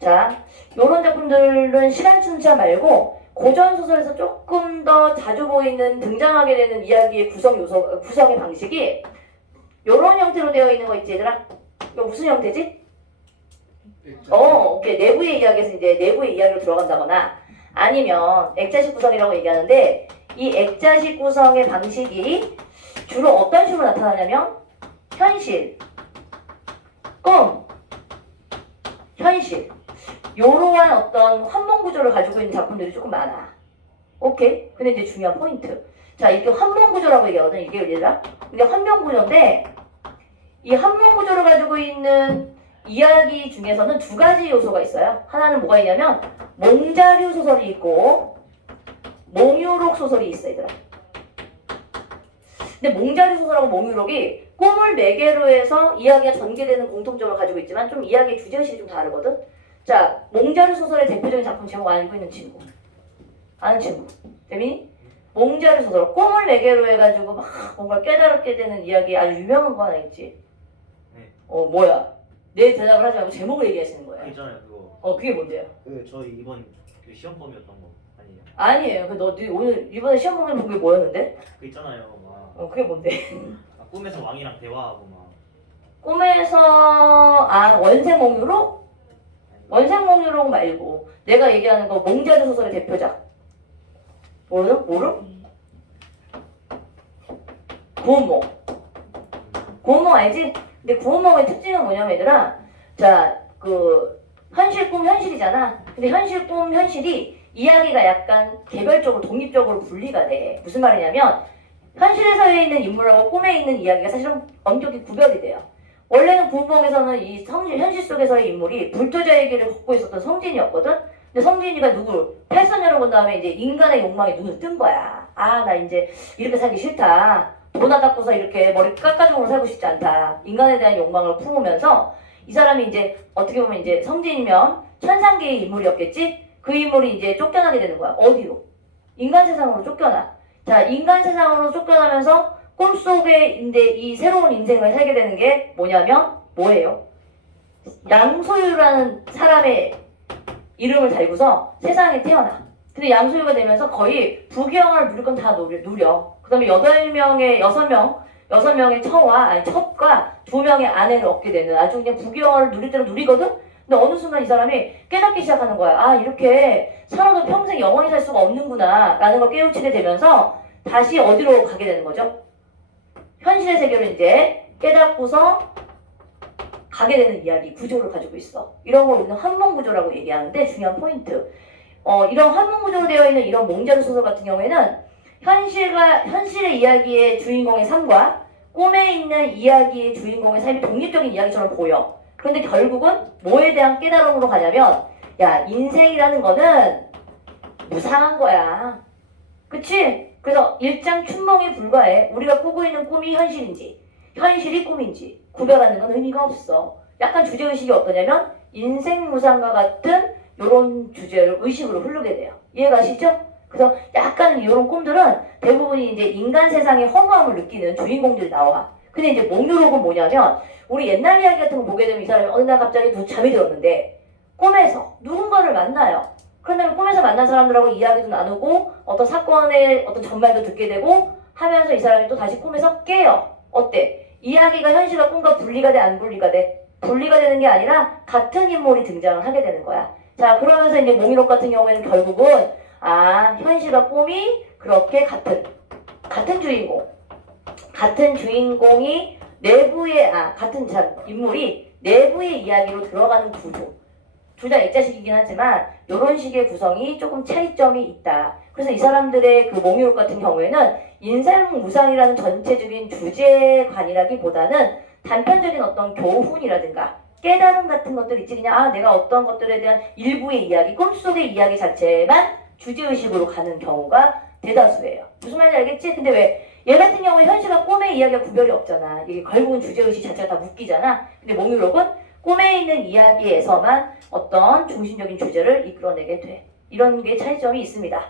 자, 요런 작품들은 시간 순차 말고 고전 소설에서 조금 더 자주 보이는 등장하게 되는 이야기의 구성의 방식이 요런 형태로 되어 있는 거 있지, 얘들아? 이거 무슨 형태지? 오케이. 내부의 이야기에서 이제 내부의 이야기로 들어간다거나 아니면 액자식 구성이라고 얘기하는데 이 액자식 구성의 방식이 주로 어떤 식으로 나타나냐면 현실, 꿈, 현실 요러한 어떤 환몽 구조를 가지고 있는 작품들이 조금 많아. 오케이? 근데 이제 중요한 포인트. 자, 이게 환몽 구조라고 얘기하거든, 이게 얘들아. 근데 환몽 구조인데 이 환몽 구조를 가지고 있는 이야기 중에서는 두 가지 요소가 있어요. 하나는 뭐가 있냐면 몽자류 소설이 있고 몽유록 소설이 있어, 얘들아. 근데 몽자류 소설하고 몽유록이 꿈을 매개로 해서 이야기가 전개되는 공통점을 가지고 있지만 좀 이야기의 주제의식이 좀 다르거든. 자, 몽자류 소설의 대표적인 작품 제목 알고 있는 친구. 아는 친구. 재민이? 몽자류 소설. 꿈을 매개로 해가지고 막 뭔가 깨달게 되는 이야기 아주 유명한 거 하나 있지? 네. 뭐야? 내 대답을 하지 말고 제목을 얘기하시는 거예요. 있잖아요 그거. 그게 뭔데요? 저희 이번 그 시험 범위였던 거 아니에요? 아니에요. 너 오늘 이번에 시험 보면 본 게 뭐였는데? 그 있잖아요 막 그게 뭔데? 꿈에서 왕이랑 대화하고 막. 꿈에서 원생몽유록? 원생몽유록 말고 내가 얘기하는 거 몽자류 소설의 대표작. 뭐로? 구운몽. 구운몽 알지? 근데 구운몽의 특징은 뭐냐면 얘들아, 자, 그 현실 꿈 현실이잖아. 근데 현실 꿈 현실이 이야기가 약간 개별적으로 독립적으로 분리가 돼. 무슨 말이냐면 현실에서 있는 인물하고 꿈에 있는 이야기가 사실은 엄격히 구별이 돼요. 원래는 구운몽에서는 이 현실 속에서의 인물이 불도저의 길을 걷고 있었던 성진이었거든. 근데 성진이가 누구 팔선녀를 본 다음에 이제 인간의 욕망이 눈을 뜬 거야. 나 이제 이렇게 살기 싫다. 돈 안 닦고서 이렇게 머리 깎아주고 살고 싶지 않다. 인간에 대한 욕망을 품으면서 이 사람이 이제 어떻게 보면 이제 성진이면 천상계의 인물이었겠지? 그 인물이 이제 쫓겨나게 되는 거야. 어디로? 인간 세상으로 쫓겨나. 자, 인간 세상으로 쫓겨나면서 꿈속에 이제 이 새로운 인생을 살게 되는 게 뭐냐면 뭐예요? 양소유라는 사람의 이름을 달고서 세상에 태어나. 근데 양소유가 되면서 거의 부귀영화를 누릴 건 다 누려. 그 다음에 6명의 첩과 2명의 아내를 얻게 되는 아주 그냥 부귀영화를 누릴 대로 누리거든? 근데 어느 순간 이 사람이 깨닫기 시작하는 거야. 아, 이렇게 살아도 평생 영원히 살 수가 없는구나. 라는 걸 깨우치게 되면서 다시 어디로 가게 되는 거죠? 현실의 세계로 이제 깨닫고서 가게 되는 이야기, 구조를 가지고 있어. 이런 걸 우리는 환몽구조라고 얘기하는데 중요한 포인트. 이런 환몽구조로 되어 있는 이런 몽자르 소설 같은 경우에는 현실의 이야기의 주인공의 삶과 꿈에 있는 이야기의 주인공의 삶이 독립적인 이야기처럼 보여. 그런데 결국은 뭐에 대한 깨달음으로 가냐면 야, 인생이라는 거는 무상한 거야. 그치? 그래서 일장춘몽에 불과해. 우리가 꾸고 있는 꿈이 현실인지 현실이 꿈인지 구별하는 건 의미가 없어. 약간 주제의식이 어떠냐면 인생 무상과 같은 이런 주제를 의식으로 흐르게 돼요. 이해가시죠? 그래서 약간 이런 꿈들은 대부분이 이제 인간 세상의 허무함을 느끼는 주인공들이 나와. 근데 이제 몽유록은 뭐냐면 우리 옛날 이야기 같은 거 보게 되면 이 사람이 어느 날 갑자기 잠이 들었는데 꿈에서 누군가를 만나요. 그런 다음에 꿈에서 만난 사람들하고 이야기도 나누고 어떤 사건의 어떤 전말도 듣게 되고 하면서 이 사람이 또 다시 꿈에서 깨요. 어때? 이야기가 현실과 꿈과 분리가 돼, 안 분리가 돼? 분리가 되는 게 아니라 같은 인물이 등장을 하게 되는 거야. 자, 그러면서 이제 몽유록 같은 경우에는 결국은 현실과 꿈이 그렇게 같은 주인공이 내부의 같은 인물이 내부의 이야기로 들어가는 구조. 둘 다 액자식이긴 하지만 이런 식의 구성이 조금 차이점이 있다. 그래서 이 사람들의 그 몽유록 같은 경우에는 인생 무상이라는 전체적인 주제관이라기보다는 단편적인 어떤 교훈이라든가 깨달음 같은 것들 있지. 그냥 내가 어떤 것들에 대한 일부의 이야기, 꿈속의 이야기 자체만 주제의식으로 가는 경우가 대다수예요. 무슨 말인지 알겠지? 근데 왜 얘 같은 경우는 현실과 꿈의 이야기가 구별이 없잖아. 이게 결국은 주제의식 자체가 다 묶이잖아. 근데 몽유록은 꿈에 있는 이야기에서만 어떤 중심적인 주제를 이끌어내게 돼. 이런 게 차이점이 있습니다.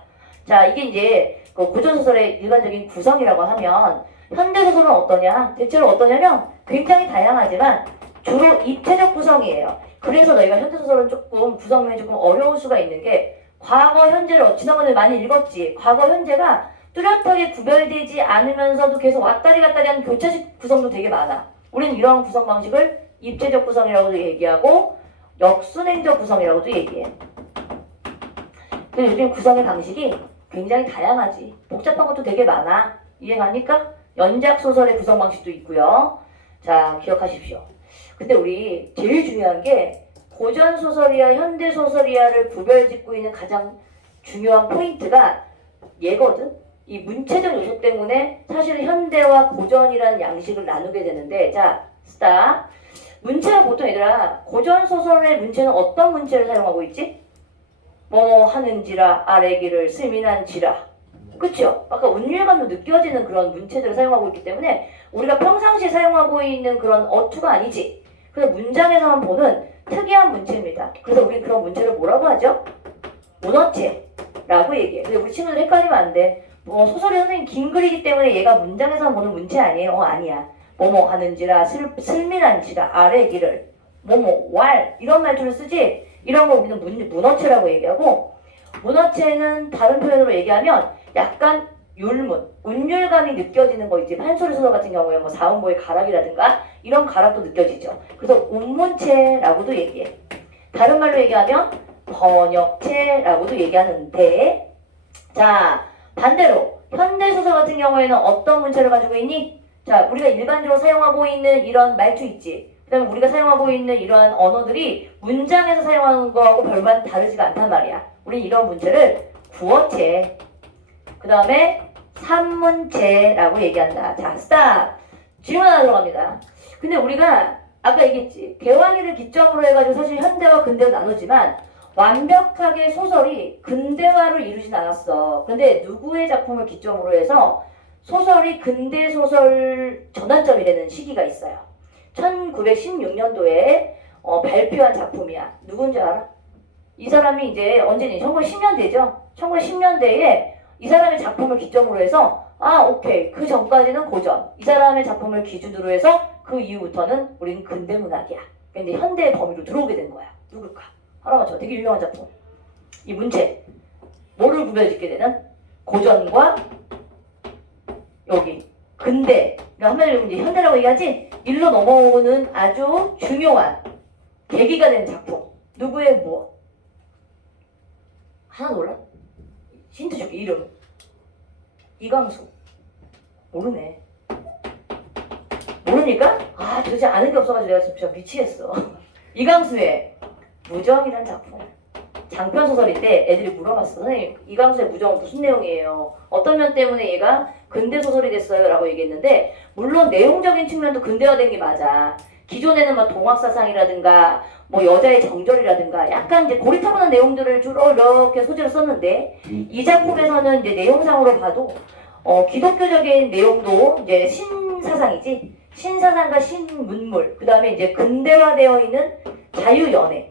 자, 이게 이제 그 고전소설의 일반적인 구성이라고 하면 현대소설은 어떠냐? 대체로 어떠냐면 굉장히 다양하지만 주로 입체적 구성이에요. 그래서 너희가 현대소설은 조금 구성면이 조금 어려울 수가 있는 게 과거, 현재를 지난번에 많이 읽었지. 과거, 현재가 뚜렷하게 구별되지 않으면서도 계속 왔다리 갔다리 하는 교차식 구성도 되게 많아. 우리는 이러한 구성 방식을 입체적 구성이라고도 얘기하고 역순행적 구성이라고도 얘기해. 근데 요즘 구성의 방식이 굉장히 다양하지. 복잡한 것도 되게 많아. 이해가니까? 연작 소설의 구성 방식도 있고요. 자, 기억하십시오. 근데 우리 제일 중요한 게 고전 소설이야 현대 소설이야를 구별짓고 있는 가장 중요한 포인트가 얘거든. 이 문체적 요소 때문에 사실은 현대와 고전이라는 양식을 나누게 되는데, 자, 스탑. 문체가 보통 얘들아, 고전 소설의 문체는 어떤 문체를 사용하고 있지? 뭐 하는지라, 아래기를 스민한지라. 그쵸? 아까 운율감도 느껴지는 그런 문체들을 사용하고 있기 때문에 우리가 평상시에 사용하고 있는 그런 어투가 아니지. 그래서 문장에서만 보는 특이한 문체입니다. 그래서 우리 그런 문체를 뭐라고 하죠? 문어체라고 얘기해. 근데 우리 친구들 헷갈리면 안 돼. 소설의 선생님 긴 글이기 때문에 얘가 문장에서만 보는 문체 아니에요? 아니야. 뭐뭐 하는지라, 슬민한지라, 아래기를, 뭐뭐, 왈 이런 말투를 쓰지. 이런 거 우리는 문어체라고 얘기하고, 문어체는 다른 표현으로 얘기하면 약간 율문, 운율감이 느껴지는 거 있지. 판소리 소설 같은 경우에 뭐 사음보의 가락이라든가 이런 가락도 느껴지죠. 그래서 운문체라고도 얘기해. 다른 말로 얘기하면 번역체라고도 얘기하는데, 자, 반대로 현대소설 같은 경우에는 어떤 문체를 가지고 있니? 자, 우리가 일반적으로 사용하고 있는 이런 말투 있지. 그 다음에 우리가 사용하고 있는 이러한 언어들이 문장에서 사용하는 거하고 별반 다르지가 않단 말이야. 우리 이런 문체를 구어체, 그 다음에 산문체라고 얘기한다. 자, 스탑. 질문 하나 들어갑니다. 근데 우리가 아까 얘기했지. 개왕이를 기점으로 해가지고 사실 현대와 근대로 나누지만 완벽하게 소설이 근대화를 이루진 않았어. 근데 누구의 작품을 기점으로 해서 소설이 근대 소설 전환점이 되는 시기가 있어요. 1916년도에 발표한 작품이야. 누군지 알아? 이 사람이 이제 언제니? 1910년대죠. 1910년대에 이 사람의 작품을 기점으로 해서 오케이. 그 전까지는 고전. 이 사람의 작품을 기준으로 해서 그 이후부터는 우리는 근대 문학이야. 근데 현대의 범위로 들어오게 된 거야. 누굴까? 하나 맞춰. 되게 유명한 작품. 이 문체. 뭐를 구별짓게 되는? 고전과 여기 근대. 한마디로 이제 현대라고 얘기하지? 일로 넘어오는 아주 중요한 계기가 되는 작품. 누구의 무엇? 하나 몰라? 힌트 줄게. 이름. 이광수. 모르네. 모르니까? 도대체 아는 게 없어가지고 내가 진짜 미치겠어. 이광수의 무정이라는 작품. 장편 소설인데 애들이 물어봤어. 선생님, 이광수의 무정은 무슨 내용이에요? 어떤 면 때문에 얘가 근대 소설이 됐어요? 라고 얘기했는데, 물론 내용적인 측면도 근대화된 게 맞아. 기존에는 막 동학사상이라든가 뭐 여자의 정절이라든가 약간 이제 고리타분한 내용들을 주로 이렇게 소재로 썼는데, 이 작품에서는 이제 내용상으로 봐도 기독교적인 내용도 이제 신사상이지. 신사상과 신문물, 그 다음에 이제 근대화되어 있는 자유연애,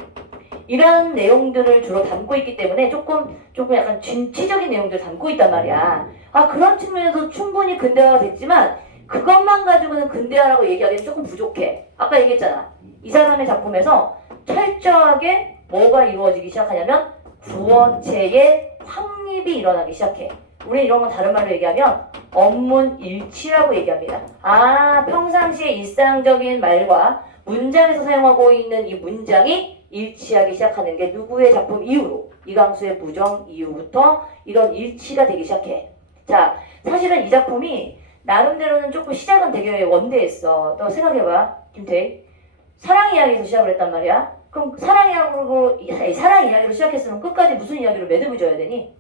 이런 내용들을 주로 담고 있기 때문에 조금 약간 진취적인 내용들을 담고 있단 말이야. 그런 측면에서 충분히 근대화가 됐지만 그것만 가지고는 근대화라고 얘기하기는 조금 부족해. 아까 얘기했잖아. 이 사람의 작품에서 철저하게 뭐가 이루어지기 시작하냐면 구어체의 확립이 일어나기 시작해. 우리 이런 건 다른 말로 얘기하면 언문일치라고 얘기합니다. 평상시에 일상적인 말과 문장에서 사용하고 있는 이 문장이 일치하기 시작하는 게 누구의 작품 이후로, 이광수의 무정 이후부터 이런 일치가 되기 시작해. 자, 사실은 이 작품이 나름대로는 조금 시작은 되게 원대했어. 너 생각해봐, 김태희. 사랑 이야기에서 시작을 했단 말이야. 그럼 사랑 이야기로 시작했으면 끝까지 무슨 이야기로 매듭을 져야 되니?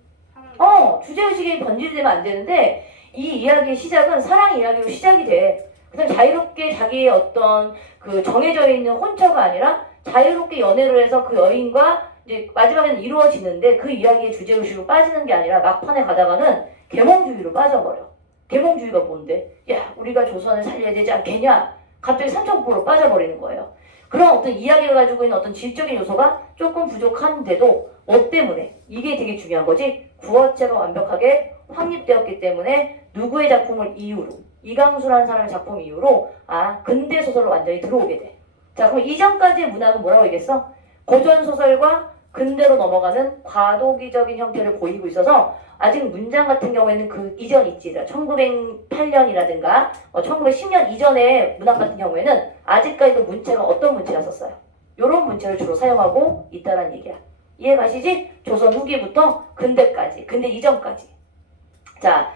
주제의식이 번지게 되면 안 되는데 이 이야기의 시작은 사랑 이야기로 시작이 돼. 그다음 자유롭게 자기의 어떤 그 정해져 있는 혼처가 아니라 자유롭게 연애를 해서 그 여인과 이제 마지막에는 이루어지는데 그 이야기의 주제의식으로 빠지는 게 아니라 막판에 가다가는 계몽주의로 빠져버려. 계몽주의가 뭔데? 야, 우리가 조선을 살려야 되지 않겠냐? 갑자기 삼천포로 빠져버리는 거예요. 그런 어떤 이야기가 가지고 있는 어떤 질적인 요소가 조금 부족한데도 뭐 때문에? 이게 되게 중요한 거지. 구어체가 완벽하게 확립되었기 때문에 누구의 작품을 이유로, 이광수라는 사람의 작품 이후로 근대 소설로 완전히 들어오게 돼. 자, 그럼 이전까지의 문학은 뭐라고 얘기했어? 고전 소설과 근대로 넘어가는 과도기적인 형태를 보이고 있어서 아직 문장 같은 경우에는 그 이전 있지. 1908년이라든가 1910년 이전의 문학 같은 경우에는 아직까지도 문체가 어떤 문체가 썼어요? 이런 문체를 주로 사용하고 있다는 얘기야. 이해 가시지? 조선 후기부터 근대까지, 근대 이전까지. 자,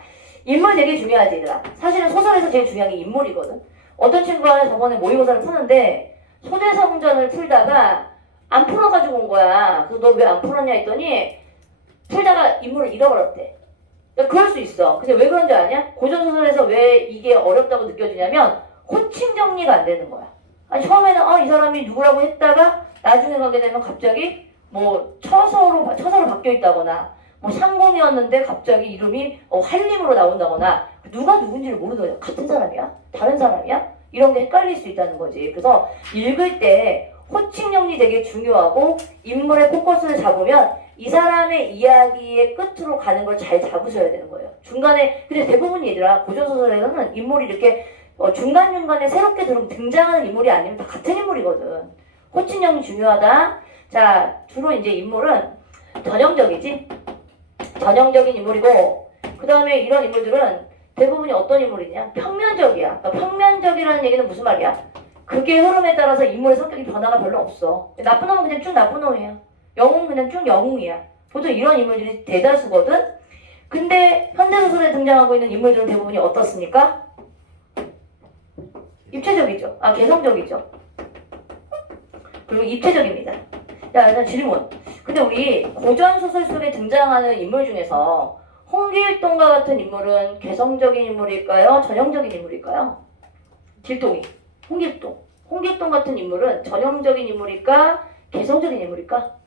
인물 되게 중요하지, 얘들아. 사실은 소설에서 제일 중요한 게 인물이거든. 어떤 친구가 저번에 모의고사를 푸는데 소대성전을 풀다가 안 풀어가지고 온 거야. 그래서 너 왜 안 풀었냐 했더니 풀다가 인물을 잃어버렸대. 그럴 수 있어. 근데 왜 그런 줄 아냐? 고전소설에서 왜 이게 어렵다고 느껴지냐면 호칭 정리가 안 되는 거야. 처음에는 이 사람이 누구라고 했다가 나중에 가게 되면 갑자기 뭐 처서로 바뀌어 있다거나 뭐 상공이었는데 갑자기 이름이 한림으로 나온다거나 누가 누군지를 모르는 거야. 같은 사람이야? 다른 사람이야? 이런 게 헷갈릴 수 있다는 거지. 그래서 읽을 때 호칭 정리 되게 중요하고 인물의 포커스를 잡으면 이 사람의 이야기의 끝으로 가는 걸 잘 잡으셔야 되는 거예요. 중간에, 근데 대부분 얘들아, 고전소설에서는 인물이 이렇게 중간중간에 새롭게 등장하는 인물이 아니면 다 같은 인물이거든. 호칭 정리 중요하다. 자, 주로 이제 인물은 전형적이지? 전형적인 인물이고, 그 다음에 이런 인물들은 대부분이 어떤 인물이냐? 평면적이야. 그러니까 평면적이라는 얘기는 무슨 말이야? 그게 흐름에 따라서 인물의 성격이 변화가 별로 없어. 나쁜 놈은 그냥 쭉 나쁜 놈이야. 영웅은 그냥 쭉 영웅이야. 보통 이런 인물들이 대다수거든? 근데 현대소설에 등장하고 있는 인물들은 대부분이 어떻습니까? 입체적이죠. 개성적이죠. 그리고 입체적입니다. 자, 일단 질문. 근데 우리 고전소설 속에 등장하는 인물 중에서 홍길동과 같은 인물은 개성적인 인물일까요? 전형적인 인물일까요? 길동이. 홍길동 같은 인물은 전형적인 인물일까? 개성적인 인물일까?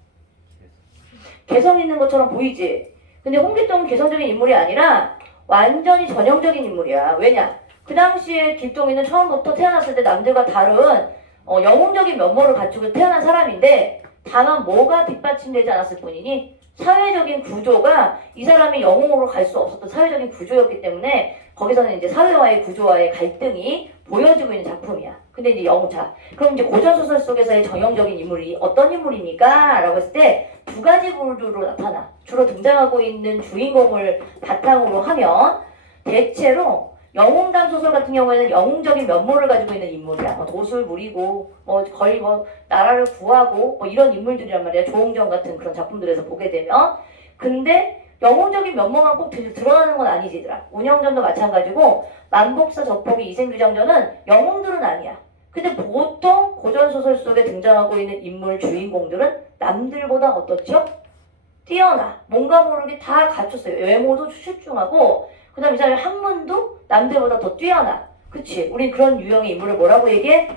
개성 있는 것처럼 보이지? 근데 홍길동은 개성적인 인물이 아니라 완전히 전형적인 인물이야. 왜냐? 그 당시에 길동이는 처음부터 태어났을 때 남들과 다른 영웅적인 면모를 갖추고 태어난 사람인데 다만 뭐가 뒷받침되지 않았을 뿐이니 사회적인 구조가 이 사람이 영웅으로 갈 수 없었던 사회적인 구조였기 때문에 거기서는 이제 사회와의 구조와의 갈등이 보여지고 있는 작품이야. 근데 이제 영웅차. 그럼 이제 고전소설 속에서의 정형적인 인물이 어떤 인물입니까? 라고 했을 때 두 가지 부류로 나타나. 주로 등장하고 있는 주인공을 바탕으로 하면 대체로 영웅담 소설 같은 경우에는 영웅적인 면모를 가지고 있는 인물이야. 뭐 도술 부리고 거의 나라를 구하고 이런 인물들이란 말이야. 조홍정 같은 그런 작품들에서 보게 되면. 근데 영웅적인 면모만 꼭 드러나는 건 아니지 얘들아. 운영전도 마찬가지고 만복사 적복이 이생규장전은 영웅들은 아니야. 근데 보통 고전소설 속에 등장하고 있는 인물 주인공들은 남들보다 어떻죠? 뛰어나. 뭔가 모르게 다 갖췄어요. 외모도 출중하고 그 다음에 이 사람의 학문도 남들보다 더 뛰어나. 그치? 우린 그런 유형의 인물을 뭐라고 얘기해?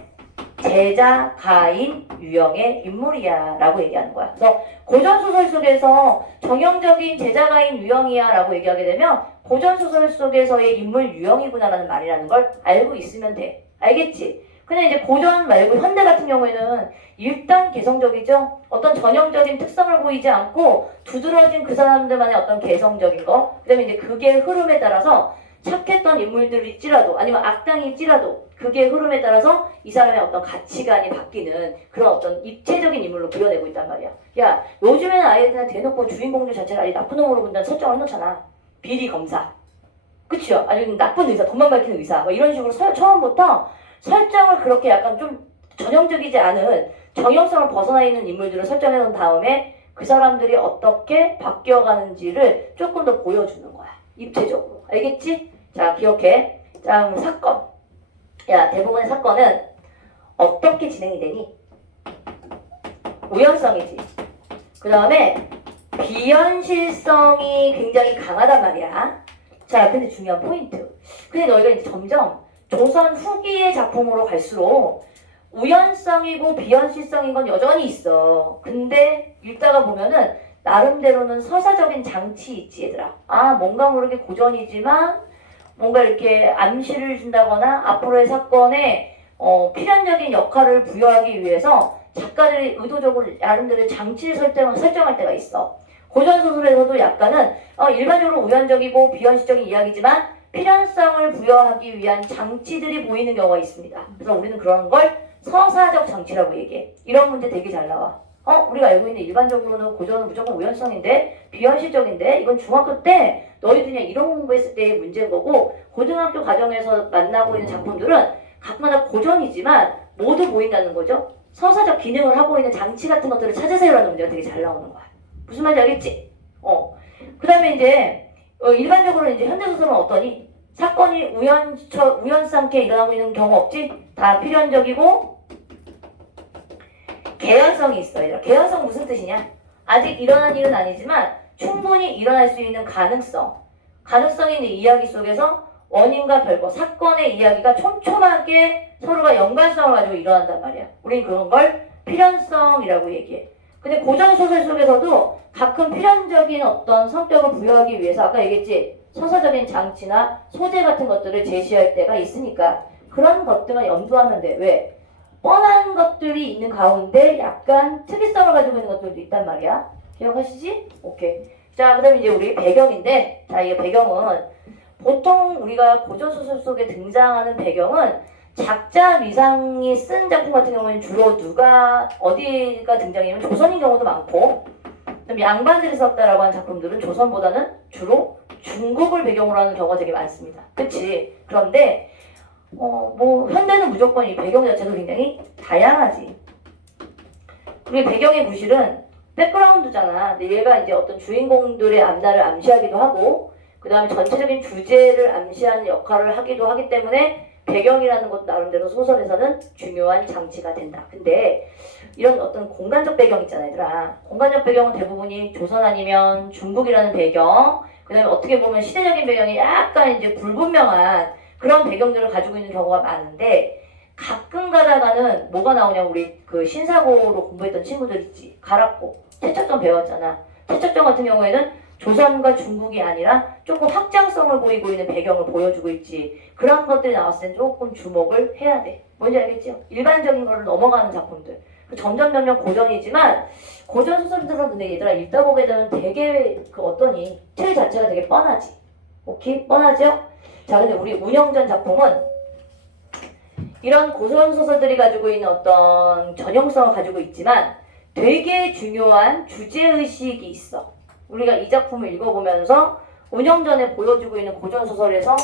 제자, 가인, 유형의 인물이야 라고 얘기하는 거야. 그래서 고전소설 속에서 정형적인 제자, 가인, 유형이야 라고 얘기하게 되면 고전소설 속에서의 인물 유형이구나 라는 말이라는 걸 알고 있으면 돼. 알겠지? 근데 이제 고전 말고 현대 같은 경우에는 일단 개성적이죠. 어떤 전형적인 특성을 보이지 않고 두드러진 그 사람들만의 어떤 개성적인 거. 그 다음에 이제 그게 흐름에 따라서 착했던 인물들일지라도 아니면 악당일지라도 그게 흐름에 따라서 이 사람의 어떤 가치관이 바뀌는 그런 어떤 입체적인 인물로 그려내고 있단 말이야. 야, 요즘에는 아예 그냥 대놓고 주인공들 자체를 아예 나쁜 놈으로 본다는 설정을 해놓잖아. 비리 검사. 그쵸? 아주 나쁜 의사, 돈만 밝히는 의사. 이런 식으로 처음부터 설정을 그렇게 약간 좀 전형적이지 않은 정형성을 벗어나 있는 인물들을 설정해 놓은 다음에 그 사람들이 어떻게 바뀌어가는지를 조금 더 보여주는 거야. 입체적으로. 알겠지? 자, 기억해. 자, 사건. 야, 대부분의 사건은 어떻게 진행이 되니? 우연성이지. 그 다음에 비현실성이 굉장히 강하단 말이야. 자, 근데 중요한 포인트. 근데 너희가 이제 점점 조선 후기의 작품으로 갈수록 우연성이고 비현실성인 건 여전히 있어. 근데 읽다가 보면은 나름대로는 서사적인 장치 있지 얘들아. 아, 뭔가 모르게 고전이지만 뭔가 이렇게 암시를 준다거나 앞으로의 사건에 필연적인 역할을 부여하기 위해서 작가들이 의도적으로 나름대로 장치를 설정할 때가 있어. 고전소설에서도 약간은 일반적으로 우연적이고 비현실적인 이야기지만 필연성을 부여하기 위한 장치들이 보이는 경우가 있습니다. 그래서 우리는 그런 걸 서사적 장치라고 얘기해. 이런 문제 되게 잘 나와. 우리가 알고 있는 일반적으로는 고전은 무조건 우연성인데 비현실적인데 이건 중학교 때 너희들이 그냥 이런 공부했을 때의 문제인 거고 고등학교 과정에서 만나고 있는 작품들은 각마다 고전이지만 모두 보인다는 거죠. 서사적 기능을 하고 있는 장치 같은 것들을 찾으세요라는 문제가 되게 잘 나오는 거야. 무슨 말인지 알겠지? 그 다음에 이제 일반적으로 이제 현대소설은 어떠니? 사건이 우연찮게 일어나고 있는 경우 없지? 다 필연적이고 개연성이 있어요. 개연성 무슨 뜻이냐? 아직 일어난 일은 아니지만 충분히 일어날 수 있는 가능성이 있는 이야기 속에서 원인과 결과, 사건의 이야기가 촘촘하게 서로가 연관성을 가지고 일어난단 말이야. 우린 그런 걸 필연성이라고 얘기해. 근데 고전소설 속에서도 가끔 필연적인 어떤 성격을 부여하기 위해서 아까 얘기했지? 서사적인 장치나 소재 같은 것들을 제시할 때가 있으니까 그런 것들만 염두하면 돼. 왜? 뻔한 것들이 있는 가운데 약간 특이성을 가지고 있는 것들도 있단 말이야. 기억하시지? 오케이. 자, 그 다음에 이제 우리 배경인데, 자, 이 배경은 보통 우리가 고전소설 속에 등장하는 배경은 작자 미상이 쓴 작품 같은 경우에는 주로 어디가 등장하냐면 조선인 경우도 많고, 그다음 양반들이 썼다라고 하는 작품들은 조선보다는 주로 중국을 배경으로 하는 경우가 되게 많습니다. 그치? 그런데 현대는 무조건 이 배경 자체도 굉장히 다양하지. 그리고 배경의 구실은 백그라운드잖아. 근데 얘가 이제 어떤 주인공들의 앞날을 암시하기도 하고, 그 다음에 전체적인 주제를 암시하는 역할을 하기도 하기 때문에 배경이라는 것도 나름대로 소설에서는 중요한 장치가 된다. 근데 이런 어떤 공간적 배경 있잖아, 얘들아. 공간적 배경은 대부분이 조선 아니면 중국이라는 배경, 그 다음에 어떻게 보면 시대적인 배경이 약간 이제 불분명한 그런 배경들을 가지고 있는 경우가 많은데, 가끔 가다가는 뭐가 나오냐면 우리 그 신사고로 공부했던 친구들 있지. 가락고, 최척전 배웠잖아. 최척전 같은 경우에는 조선과 중국이 아니라 조금 확장성을 보이고 있는 배경을 보여주고 있지. 그런 것들이 나왔을 때 조금 주목을 해야 돼. 뭔지 알겠죠? 일반적인 거를 넘어가는 작품들. 점점 고전이지만 고전 소설들은 근데 얘들아 읽다 보게 되면 되게 그 어떠니 틀 자체가 되게 뻔하지. 오케이? 뻔하죠? 자, 근데 우리 운영전 작품은 이런 고전 소설들이 가지고 있는 어떤 전형성을 가지고 있지만 되게 중요한 주제의식이 있어. 우리가 이 작품을 읽어보면서 운영전에 보여주고 있는 고전 소설에서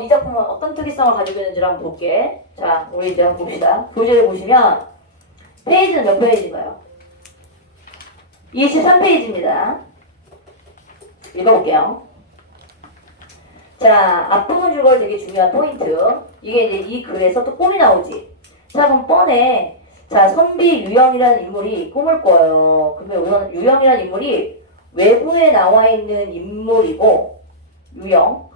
이 작품은 어떤 특이성을 가지고 있는지를 한번 볼게. 자, 우리 이제 한번 봅시다. 교재를 보시면 페이지는 몇 페이지인가요? 23페이지입니다. 읽어볼게요. 자, 앞부분 줄거리 되게 중요한 포인트. 이게 이제 이 글에서 또 꿈이 나오지. 자, 그럼 뻔해. 자, 선비 유영이라는 인물이 꿈을 꿔요. 그러면 유영이라는 인물이 외부에 나와 있는 인물이고, 유영.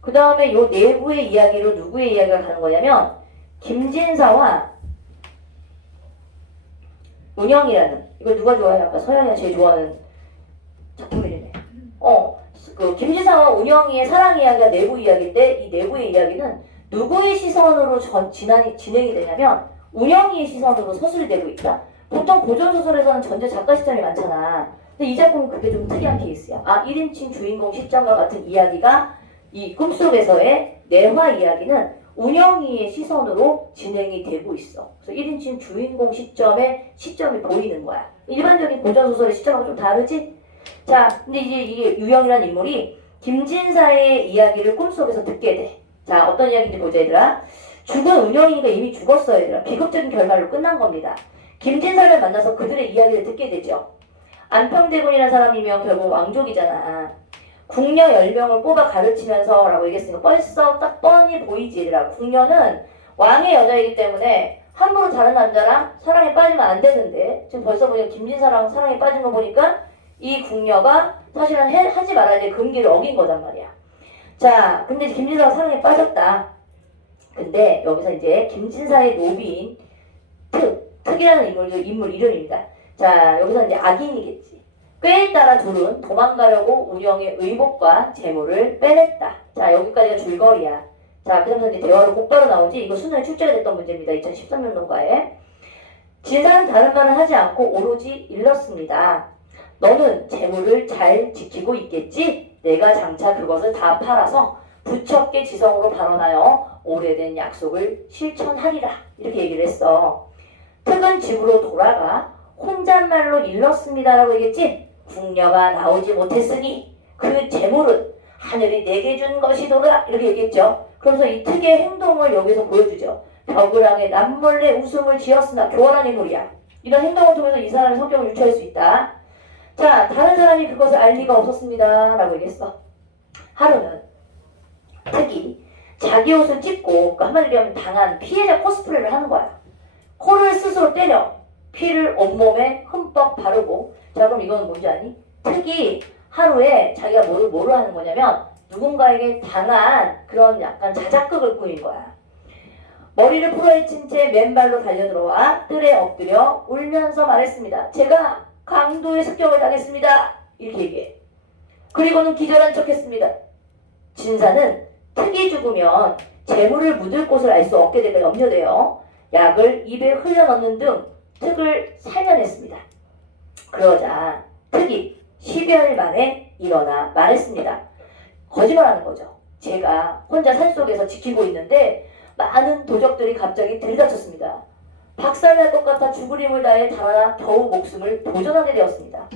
그 다음에 요 내부의 이야기로 누구의 이야기가 가는 거냐면, 김진사와 운영이라는, 이거 누가 좋아해요? 아까 서양이가 제일 좋아하는 작품이네. 그 김진사와 운영이의 사랑 이야기가 내부 이야기인데 이 내부의 이야기는 누구의 시선으로 진행이 되냐면 운영이의 시선으로 서술되고 있다. 보통 고전 소설에서는 전제 작가 시점이 많잖아. 근데 이 작품은 그게 좀 특이한 케이스야. 1인칭 주인공 시점과 같은 이야기가 이 꿈속에서의 내화 이야기는 운영이의 시선으로 진행이 되고 있어. 그래서 1인칭 주인공 시점이 보이는 거야. 일반적인 고전 소설의 시점하고 좀 다르지? 자, 근데 이제 이게 유영이라는 인물이 김진사의 이야기를 꿈속에서 듣게 돼. 자, 어떤 이야기인지 보자, 얘들아. 죽은 운영이가 이미 죽었어요, 얘들아. 비극적인 결말로 끝난 겁니다. 김진사를 만나서 그들의 이야기를 듣게 되죠. 안평대군이라는 사람이면 결국 왕족이잖아. 궁녀 10명을 뽑아 가르치면서 라고 얘기했으니까 벌써 딱 뻔히 보이지, 얘들아. 궁녀는 왕의 여자이기 때문에 함부로 다른 남자랑 사랑에 빠지면 안 되는데 지금 벌써 보니까 김진사랑 사랑에 빠진 거 보니까 이 궁녀가 사실은 하지 말아야 될 금기를 어긴 거단 말이야. 자, 근데 김진사가 사랑에 빠졌다. 근데 여기서 이제 김진사의 노비인 특이라는 인물 이름입니다. 자, 여기서 이제 악인이겠지. 꾀에 따라 둘은 도망가려고 운영의 의복과 재물을 빼냈다. 자, 여기까지가 줄거리야. 자, 그러면서 이제 대화로 곧바로 나오지. 이거 수능에 출제가 됐던 문제입니다. 2013년도과에. 진사는 다른 말을 하지 않고 오로지 일렀습니다. 너는 재물을 잘 지키고 있겠지? 내가 장차 그것을 다 팔아서 부척계 지성으로 발언하여 오래된 약속을 실천하리라. 이렇게 얘기를 했어. 특은 집으로 돌아가 혼잣말로 일렀습니다라고 얘기했지? 궁녀가 나오지 못했으니 그 재물은 하늘이 내게 준 것이도다. 이렇게 얘기했죠. 그러면서 이 특의 행동을 여기서 보여주죠. 벽을 향해 남몰래 웃음을 지었으나 교활한 인물이야. 이런 행동을 통해서 이 사람의 성격을 유추할 수 있다. 자, 다른 사람이 그것을 알 리가 없었습니다. 라고 얘기했어. 하루는 특이 자기 옷을 찢고, 그러니까 한마디로 하면 당한 피해자 코스프레를 하는 거야. 코를 스스로 때려 피를 온몸에 흠뻑 바르고. 자, 그럼 이거는 뭔지 아니? 특이 하루에 자기가 뭐를 하는 거냐면 누군가에게 당한 그런 약간 자작극을 꾸민 거야. 머리를 풀어헤친 채 맨발로 달려들어와 뜰에 엎드려 울면서 말했습니다. 제가 강도의 습격을 당했습니다. 이렇게 얘기해. 그리고는 기절한 척했습니다. 진사는 특이 죽으면 재물을 묻을 곳을 알 수 없게 될까 염려되어 약을 입에 흘려넣는 등 특을 살려냈습니다. 그러자 특이 10여일 만에 일어나 말했습니다. 거짓말하는 거죠. 제가 혼자 산속에서 지키고 있는데 많은 도적들이 갑자기 들이닥쳤습니다. 박살날 것 같아 죽을 힘을 다해 달아나 겨우 목숨을 도전하게 되었습니다.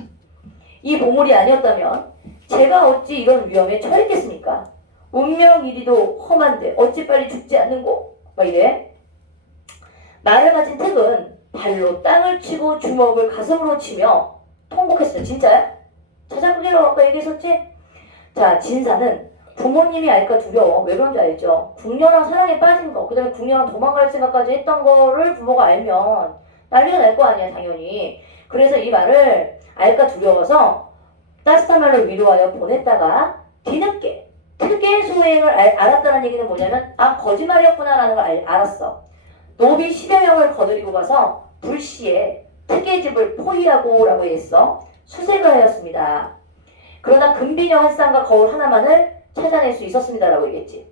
이 보물이 아니었다면 제가 어찌 이런 위험에 처했겠습니까? 운명이리도 험한데 어찌 빨리 죽지 않는고? 막 이래. 말을 마친 특은 발로 땅을 치고 주먹을 가슴으로 치며 통곡했어요. 진짜야? 자작극이라고 아까 얘기했었지? 자, 진사는 부모님이 알까 두려워. 왜 그런지 알죠? 궁녀랑 사랑에 빠진 거, 그 다음에 궁녀랑 도망갈 생각까지 했던 거를 부모가 알면 난리가 날 거 아니야, 당연히. 그래서 이 말을 알까 두려워서 따뜻한 말로 위로하여 보냈다가 뒤늦게 특의 소행을 알았다는 얘기는 뭐냐면 거짓말이었구나라는 걸 알았어. 노비 10여 명을 거느리고 가서 불시에 특의 집을 포위하고 라고 했어. 수색을 하였습니다. 그러나 금비녀 한 쌍과 거울 하나만을 찾아낼 수 있었습니다라고 얘기했지.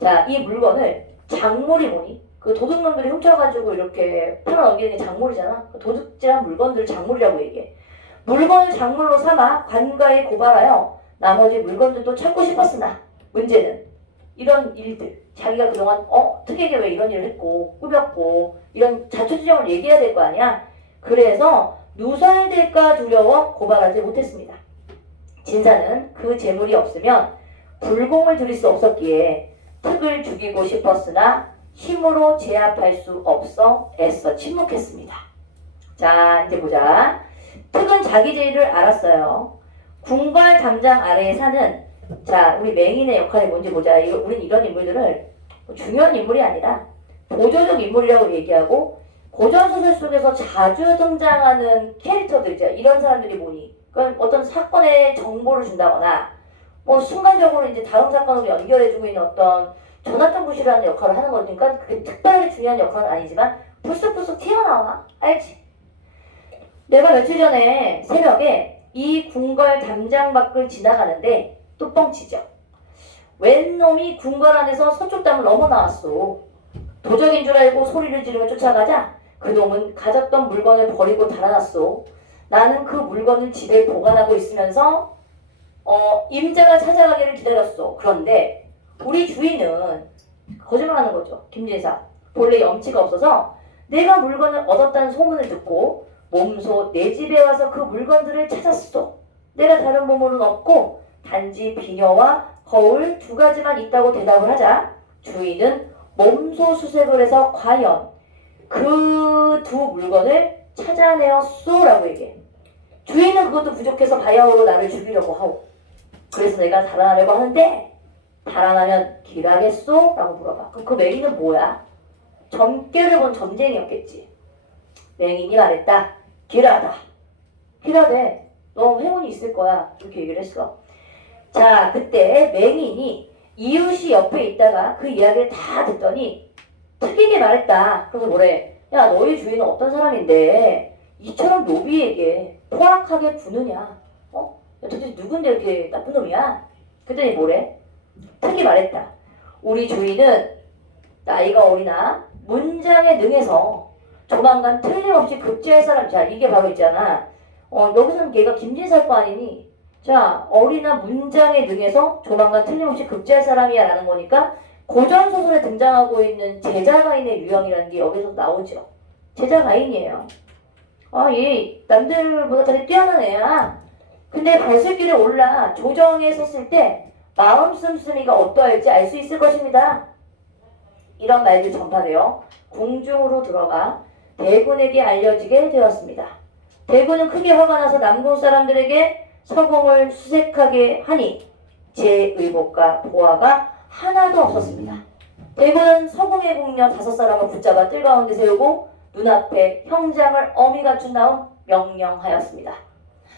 자, 이 물건을 작물이 뭐니? 그 도둑놈들이 훔쳐가지고 이렇게 팔아넘기는 게 작물이잖아. 그 도둑질한 물건들을 작물이라고 얘기해. 물건을 작물로 삼아 관가에 고발하여 나머지 물건들도 찾고 싶었으나 문제는 이런 일들, 자기가 그동안 특이하게 왜 이런 일을 했고 꾸몄고 이런 자초지종을 얘기해야 될 거 아니야. 그래서 누설될까 두려워 고발하지 못했습니다. 진사는 그 재물이 없으면 불공을 들일 수 없었기에 특을 죽이고 싶었으나 힘으로 제압할 수 없어 애써 침묵했습니다. 자, 이제 보자. 특은 자기 죄를 알았어요. 궁궐 담장 아래에 사는, 자, 우리 맹인의 역할이 뭔지 보자. 우린 이런 인물들을 중요한 인물이 아니라 보조적 인물이라고 얘기하고, 고전소설 속에서 자주 등장하는 캐릭터들이죠. 이런 사람들이 뭐니? 그건 어떤 사건의 정보를 준다거나 뭐 순간적으로 이제 다른 사건으로 연결해주고 있는 어떤 조나탄 부시라는 역할을 하는 거니까 그게 특별하게 중요한 역할은 아니지만 불쑥불쑥 튀어나와. 알지? 내가 며칠 전에 새벽에 이 궁궐 담장 밖을 지나가는데 또 뻥치죠. 웬 놈이 궁궐 안에서 서쪽담을 넘어 나왔어. 도적인 줄 알고 소리를 지르며 쫓아가자 그 놈은 가졌던 물건을 버리고 달아났어. 나는 그 물건을 집에 보관하고 있으면서 임자가 찾아가기를 기다렸어. 그런데 우리 주인은 거짓말하는 거죠. 김진사. 본래 염치가 없어서 내가 물건을 얻었다는 소문을 듣고 몸소 내 집에 와서 그 물건들을 찾았어. 내가 다른 보물은 없고 단지 비녀와 거울 2가지만 있다고 대답을 하자 주인은 몸소 수색을 해서 과연 그 2 물건을 찾아내었소 라고 얘기해. 주인은 그것도 부족해서 바야흐로 나를 죽이려고 하고 그래서 내가 달아나려고 하는데 달아나면 길하겠소? 라고 물어봐. 그럼 그 맹인은 뭐야? 점괘를 본 점쟁이였겠지. 맹인이 말했다. 길하다. 길하대. 너 행운이 있을 거야. 이렇게 얘기를 했어. 자, 그때 맹인이 이웃이 옆에 있다가 그 이야기를 다 듣더니 특이하게 말했다. 그래서 뭐래? 야, 너희 주인은 어떤 사람인데 이처럼 노비에게 포악하게 구느냐? 도대체 누군데 이렇게 나쁜 놈이야? 그랬더니 뭐래? 특이 말했다. 우리 주인은 나이가 어리나 문장에 능해서 조만간 틀림없이 급제할 사람. 자, 이게 바로 있잖아. 여기서는 얘가 김진사일 거 아니니? 자, 어리나 문장에 능해서 조만간 틀림없이 급제할 사람이야 라는 거니까 고전소설에 등장하고 있는 제자가인의 유형이라는 게 여기서 나오죠. 제자가인이에요. 얘 남들보다 되게 뛰어난 애야. 근데 발술길에 올라 조정에 섰을 때 마음 씀씀이가 어떠할지 알 수 있을 것입니다. 이런 말들이 전파되어 궁중으로 들어가 대군에게 알려지게 되었습니다. 대군은 크게 화가 나서 남궁 사람들에게 서궁을 수색하게 하니 제 의복과 보화가 하나도 없었습니다. 대군은 서궁의 궁녀 5사람을 붙잡아 뜰 가운데 세우고 눈앞에 형장을 엄히 갖춘 다음 명령하였습니다.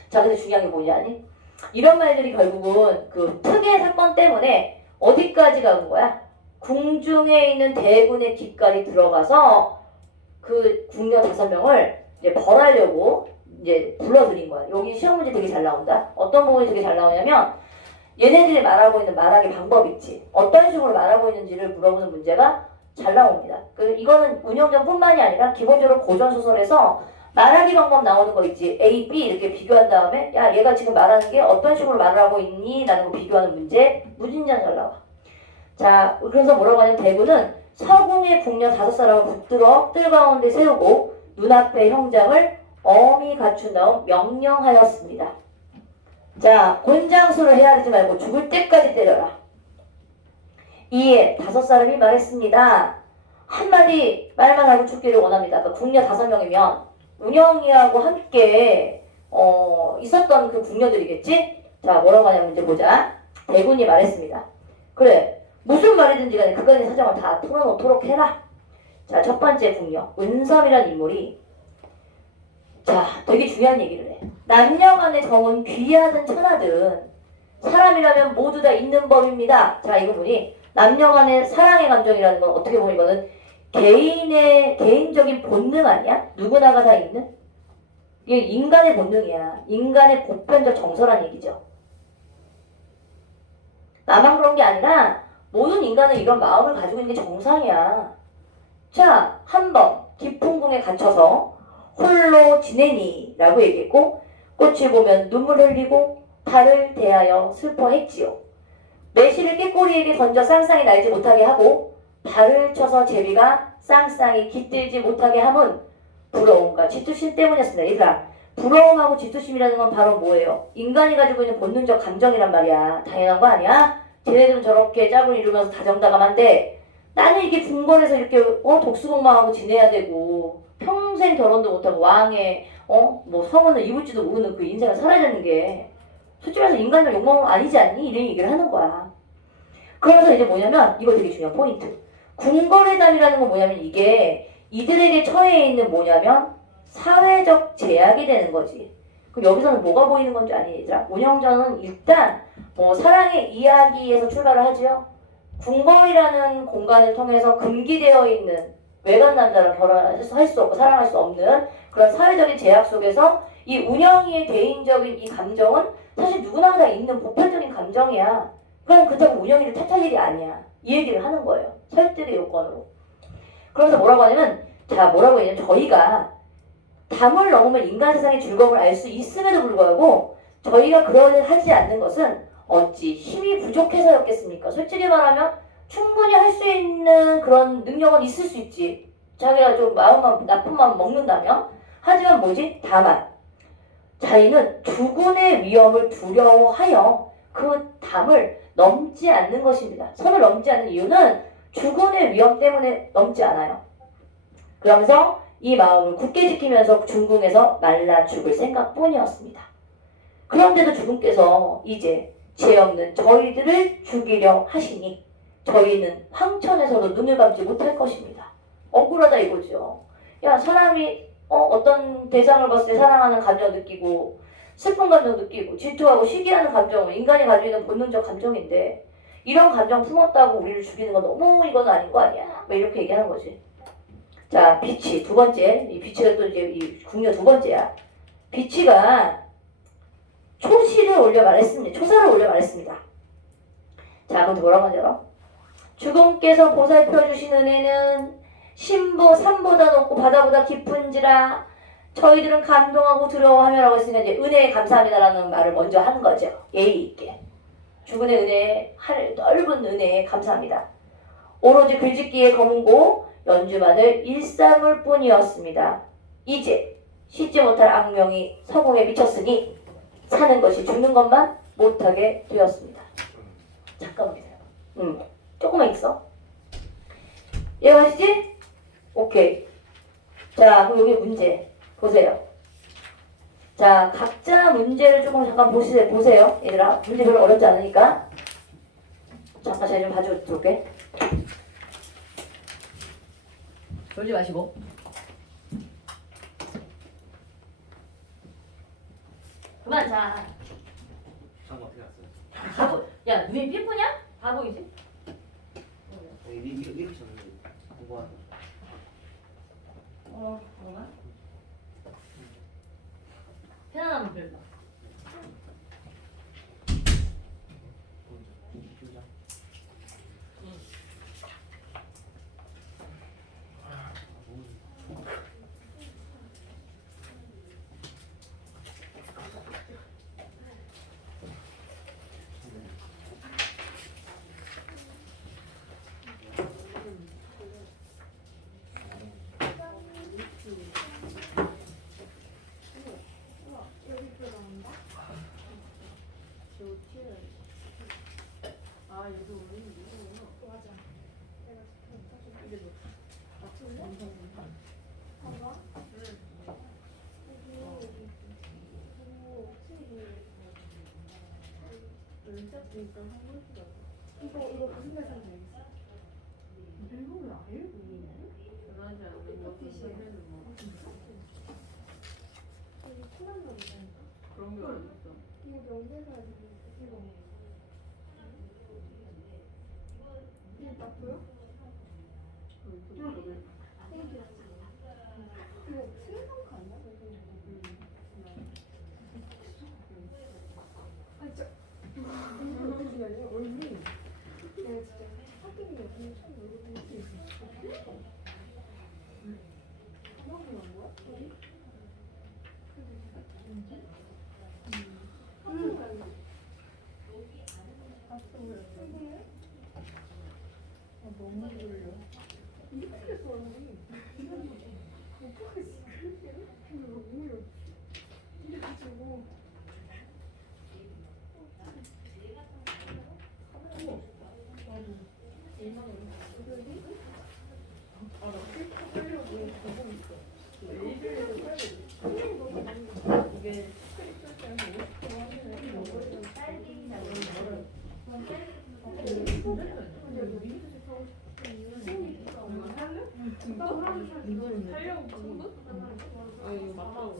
자, 근데 중요한 게 뭐냐니? 이런 말들이 결국은 그 특의 사건 때문에 어디까지 간 거야? 궁중에 있는 대군의 뒷까지 들어가서 그 궁녀 5명을 이제 벌하려고 이제 불러들인 거야. 여기 시험 문제 되게 잘 나온다. 어떤 부분이 되게 잘 나오냐면 얘네들이 말하고 있는 말하기 방법 있지. 어떤 식으로 말하고 있는지를 물어보는 문제가 잘 나옵니다. 이거는 운영전뿐만이 아니라 기본적으로 고전소설에서 말하기 방법 나오는 거 있지. A, B 이렇게 비교한 다음에 야, 얘가 지금 말하는 게 어떤 식으로 말을 하고 있니? 라는 거 비교하는 문제 무진장 잘 나와. 자, 그래서 뭐라고 하냐면 대군은 서궁의 궁녀 5사람을 붙들어 뜰 가운데 세우고 눈앞에 형장을 엄히 갖춘 다음 명령하였습니다. 자, 곤장수를 헤아리지 말고 죽을 때까지 때려라. 이에 5사람이 말했습니다. 한마디 말만 하고 죽기를 원합니다. 그러니까 궁녀 5명이면 운영이하고 함께 있었던 그 궁녀들이겠지? 자, 뭐라고 하냐면 이제 보자. 대군이 말했습니다. 그래, 무슨 말이든지 간에 그간의 사정을 다 털어놓도록 해라. 자, 첫 번째 궁녀 은섬이라는 인물이 자, 되게 중요한 얘기를 해. 남녀간의 정은 귀하든 천하든 사람이라면 모두 다 있는 법입니다. 자, 이거 보니 남녀간의 사랑의 감정이라는 건 어떻게 보면 이거는 개인적인 본능 아니야? 누구나가 다 있는? 이게 인간의 본능이야. 인간의 보편적 정서란 얘기죠. 나만 그런 게 아니라 모든 인간은 이런 마음을 가지고 있는 게 정상이야. 자, 한 번 깊은 궁에 갇혀서 홀로 지내니라고 얘기했고 꽃을 보면 눈물 흘리고 달을 대하여 슬퍼했지요. 매실을 꾀꼬리에게 던져 쌍쌍이 날지 못하게 하고 발을 쳐서 제비가 쌍쌍이 깃들지 못하게 함은 부러움과 질투심 때문이었습니다. 얘들아, 부러움하고 질투심이라는 건 바로 뭐예요? 인간이 가지고 있는 본능적 감정이란 말이야. 당연한 거 아니야? 쟤네들은 저렇게 짝을 이루면서 다정다감한데 나는 이렇게 궁궐에서 이렇게 독수공방하고 지내야 되고 평생 결혼도 못하고 왕의 뭐 성운을 입을지도 모르는 그 인생을 살아야 되는 게 솔직히 말해서 인간적 욕망은 아니지 않니? 이런 얘기를 하는 거야. 그러면서 이제 뭐냐면 이거 되게 중요한 포인트. 궁궐의담이라는 건 뭐냐면 이게 이들에게 처해 있는 뭐냐면 사회적 제약이 되는 거지. 그럼 여기서는 뭐가 보이는 건지 아니 얘들아? 운영자는 일단 뭐 사랑의 이야기에서 출발을 하지요. 궁궐이라는 공간을 통해서 금기되어 있는 외간 남자랑 결혼할 수 없고 사랑할 수 없는 그런 사회적인 제약 속에서 이 운영이의 개인적인 이 감정은 사실 누구나 다 있는 보편적인 감정이야. 그럼 그렇다고 운영이를 탓할 일이 아니야. 이 얘기를 하는 거예요. 설득의 요건으로. 그래서 뭐라고 하냐면 뭐라고 했냐면 저희가 담을 넘으면 인간 세상의 즐거움을 알 수 있음에도 불구하고 저희가 그러하지 않는 것은 어찌 힘이 부족해서였겠습니까? 솔직히 말하면 충분히 할 수 있는 그런 능력은 있을 수 있지. 자기가 좀 나쁜 마음 먹는다면. 하지만 뭐지? 다만 자기는 주군의 위험을 두려워하여 그 담을 넘지 않는 것입니다. 선을 넘지 않는 이유는 주군의 위험 때문에 넘지 않아요. 그러면서 이 마음을 굳게 지키면서 중궁에서 말라 죽을 생각뿐이었습니다. 그런데도 주군께서 이제 죄 없는 저희들을 죽이려 하시니 저희는 황천에서도 눈을 감지 못할 것입니다. 억울하다 이거죠. 야, 사람이 어떤 대상을 봤을 때 사랑하는 감정 느끼고 슬픈 감정 느끼고 질투하고 시기하는 감정은 인간이 가지고 있는 본능적 감정인데 이런 감정 품었다고 우리를 죽이는 건 너무 이건 아닌 거 아니야? 뭐 이렇게 얘기하는 거지. 자, 비치 두 번째. 이 비치가 또 이제 이 궁녀 두 번째야. 비치가 초시를 올려 말했습니다. 초사를 올려 말했습니다. 자, 그럼 뭐라고 하죠? 주공께서 보살펴 주신 은혜는 신보 산보다 높고 바다보다 깊은지라 저희들은 감동하고 두려워하며라고 했으니까 이제 은혜에 감사합니다라는 말을 먼저 하는 거죠. 예의 있게. 주군의 은혜에 넓은 은혜에 감사합니다. 오로지 글짓기에 거문고 연주만을 일삼을 뿐이었습니다. 이제 씻지 못할 악명이 서공에 미쳤으니 사는 것이 죽는 것만 못하게 되었습니다. 잠깐만 기다려. 조금만 있어. 이해가시지? 오케이. 자, 그럼 여기 문제 보세요. 자, 각자 문제를 조금 잠깐 보세요. 얘들아, 문제 별로 어렵지 않으니까. 잠깐 제가 좀 봐줄게. 졸지 마시고. 그만 자. 잠깐 어떻게 났어요? 바보. 야, 눈이 삐쁘냐? 바보이지? 이렇게 쳤는데 공부하는 뭐가? 편안한 별 봐. 이거 무슨 말인지 알겠어? 일본은 아예 변하지 않는 커피숍. 진짜? 이거 코난도 있다니까? 그런 게 어딨어? 이거 명대사에서 이거 이거 딱 보여? 저기 땡큐. 이거 스리랑카 아니야? 아니 진짜 이거 어떻게 알려? 얼굴이 너무 졸려. 이렇게 해서 언니. 못 보겠어. 근데 너무 이렇게 주고.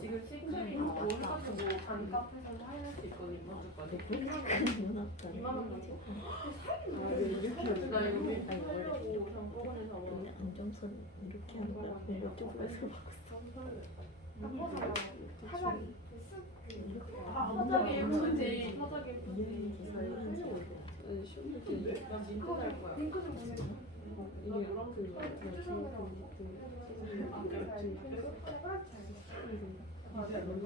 지금 시크릿 오늘까지 뭐 반값해서 할 수 있거든 이번 주까지. 2만 원 정도. 나 이거 하려고 잠깐만에 잡았는데. 안정선 이렇게 하는 거야. 유튜브에서 막 사장이 화장이 예쁘지. 화장이 예쁘지. 기사에 하려고 나 나 민트 살 거야. 링크 좀 보내줘. 이게 나 이런 거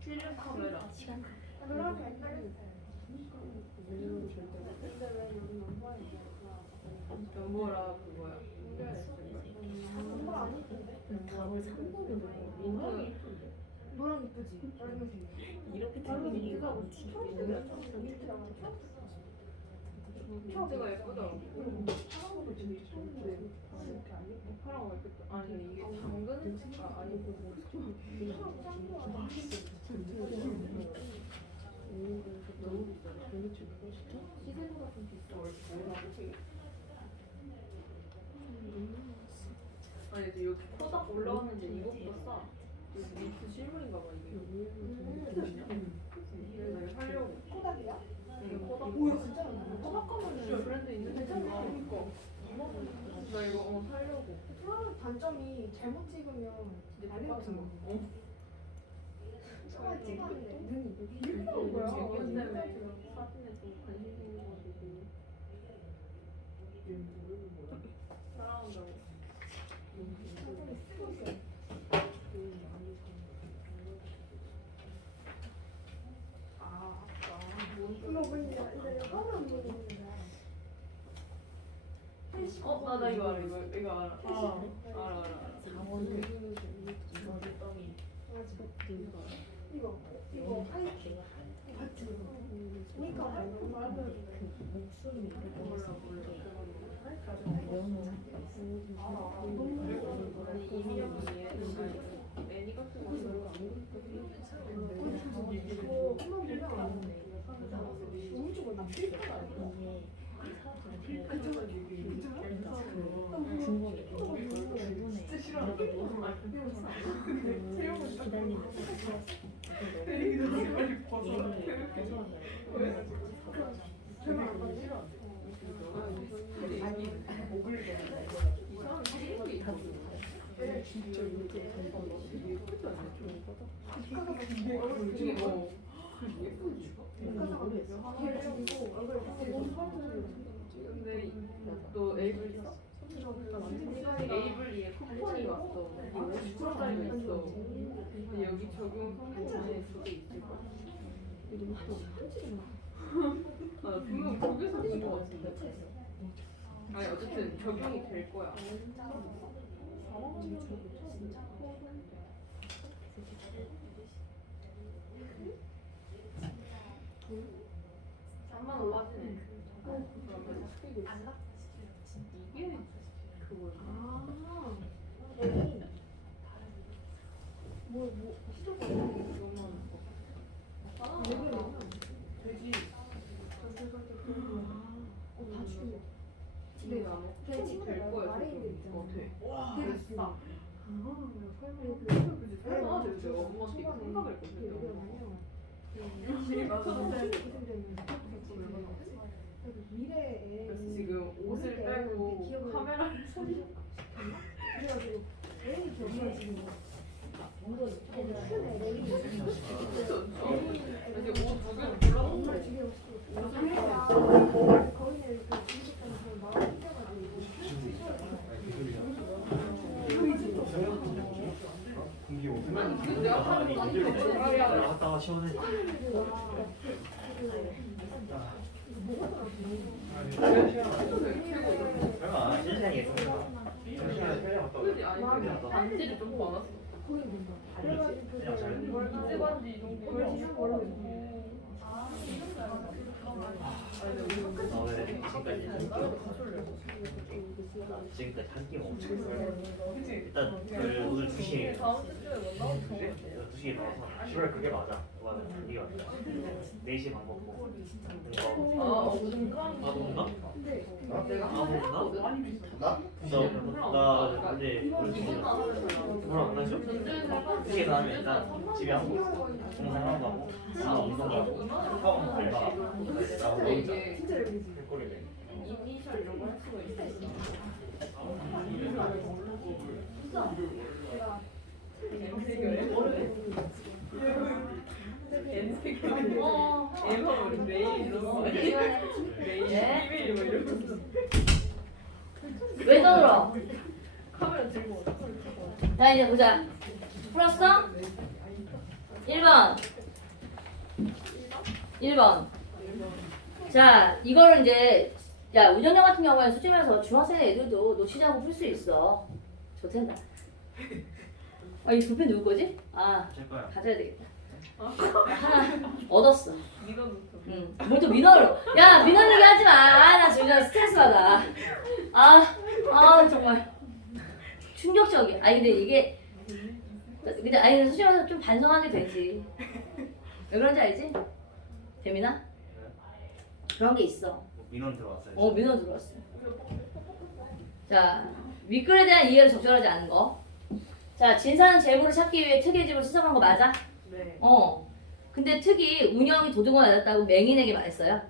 필름 카메라. 시간 그렇게 헷갈렸어요. 근데 왜 여기 연보라 그거야. 연보 아니던데? 답을 3번을 민트. 노랑 이쁘지? 빨간색. 이렇게 빨간색 들리는 네가 이유가 뭐지? 초록색이야. 민트랑 민트가 예쁘더라고. 파란색도 진짜 초록색. 이렇게 안 예뻐? 파랑 왜 예쁘다. 아니 이게 당근? 아 아니고 너무 비싸네. 별로 주고 싶어? 시세보다 좀 비싸. 아니 근데 여기 코딱 올라왔는데 이거보다 싸. 여기 민트 실물인가 봐 이게. 그래서 내가 살려고. 코닥이야? 응 코딱. 뭐야 진짜? 코딱 가면은 브랜드 있는 데가. 나 이거 살려고. 프라는 단점이 잘못 찍으면 근데 안 똑같은 거. 해요. 처음에 찍었는데 눈이 이렇게 나온 이거 거야. 때문에 사진에 좀 관심 생겨가지고 따라온다고. 사진을 쓰고 있어요. 아 아까 이거 보이냐? 이거 하루 안 보이는데. 나 이거 알아. 이거 알아. 알아. 4원을 이거를 떡이 이거 하이트. 그러니까 말고 목소리 이렇게 몰라. 외우는 아니 이미영이 애니 같은 거 별로 안 이거 한번 보면 너무 좋아. 나 필터가 아니야. 이게 중국에 진짜 싫어. 별로 안 봤네. 진짜 이렇게 근데 너 에이블 있어? 에이블리에 쿠폰이 왔어. 이게 50%짜리가 있어. 근데 여기 적용 성분에 그게 있을 거야. 아, 분명 거기서 본 거 같은데. 아니 어쨌든 적용이 될 거야. 잠만 올라지네. 이게 그거야. 뭐 시도가 이거만 되지. 다 죽여. 근데 나는 될 거야. 돼. 됐어. 그지 설마 되지. 내가 엄마한테 이거 생각을 했거든. 일이 맞았는데. 미래에 그래서 지금 옷을 빼고 카메라를 그래가지고 애기 기억나 지금 큰 애기 이제 옷 두 개를 골라서 정말 중요해. 거기는 그 중식당에서 마음 생겨가지고 아니 근데 내가 하는 거니까 갔다 와 시원해. 그 설마 신생이 있었나? 그지? 아니 그 반지를 좀 받았어. 그냥 잘. 이제 반지 이런 거. 지금까지 한 끼가 엄청 있어요. 일단 오늘 2시에 다음 주에 만나면 좋은 거 2시에 나와서 씨발 그게 맞아. 그거는 이게 맞아. 4시에 밥 먹고 아, 뭔가? 아 뭔가? 내가 아 뭔가? 나? 나 근데 우리 친구 뭐라 안 하죠? 전주에서 2시에 나오면 일단 집에 하고 있어. 공사하고 가고 운동 가고 하고 얼마 나오고 근데 이게 꼴이네. 이니셜 이런 거 할 수가 있어. 엠은 메일 이런 거 아니야? 메일, 네. 이메일 뭐 이런 거. 왜 떠들어? 카메라 들고 와. 자 이제 보자. 풀었어? 1번. 1번. 자 이거를 이제 야 우정형 같은 경우에는 수집에서 중학생 애들도 놓치자고 풀 수 있어. 좋댄다. 아 이 두펜 누구 거지? 아 제 거야. 가져야 되겠다. 하나 얻었어. 믿어놓고. 응. 뭘 또 민원으로? 야 민원 얘기 하지 마. 나 지금 스트레스 받아. 정말 충격적이야. 아니 근데 이게 근데 아니 수집에서 좀 반성하게 되지. 왜 그런지 알지? 재민아? 그런 게 있어. 민원 들어왔어요. 민원 들어왔어. 자 윗글에 대한 이해를 적절하지 않은 거. 자 진사는 재물을 찾기 위해 특이의 집을 수정한 거 맞아? 네. 근데 특이 운영이 도둑을 맞았다고 맹인에게 말했어요?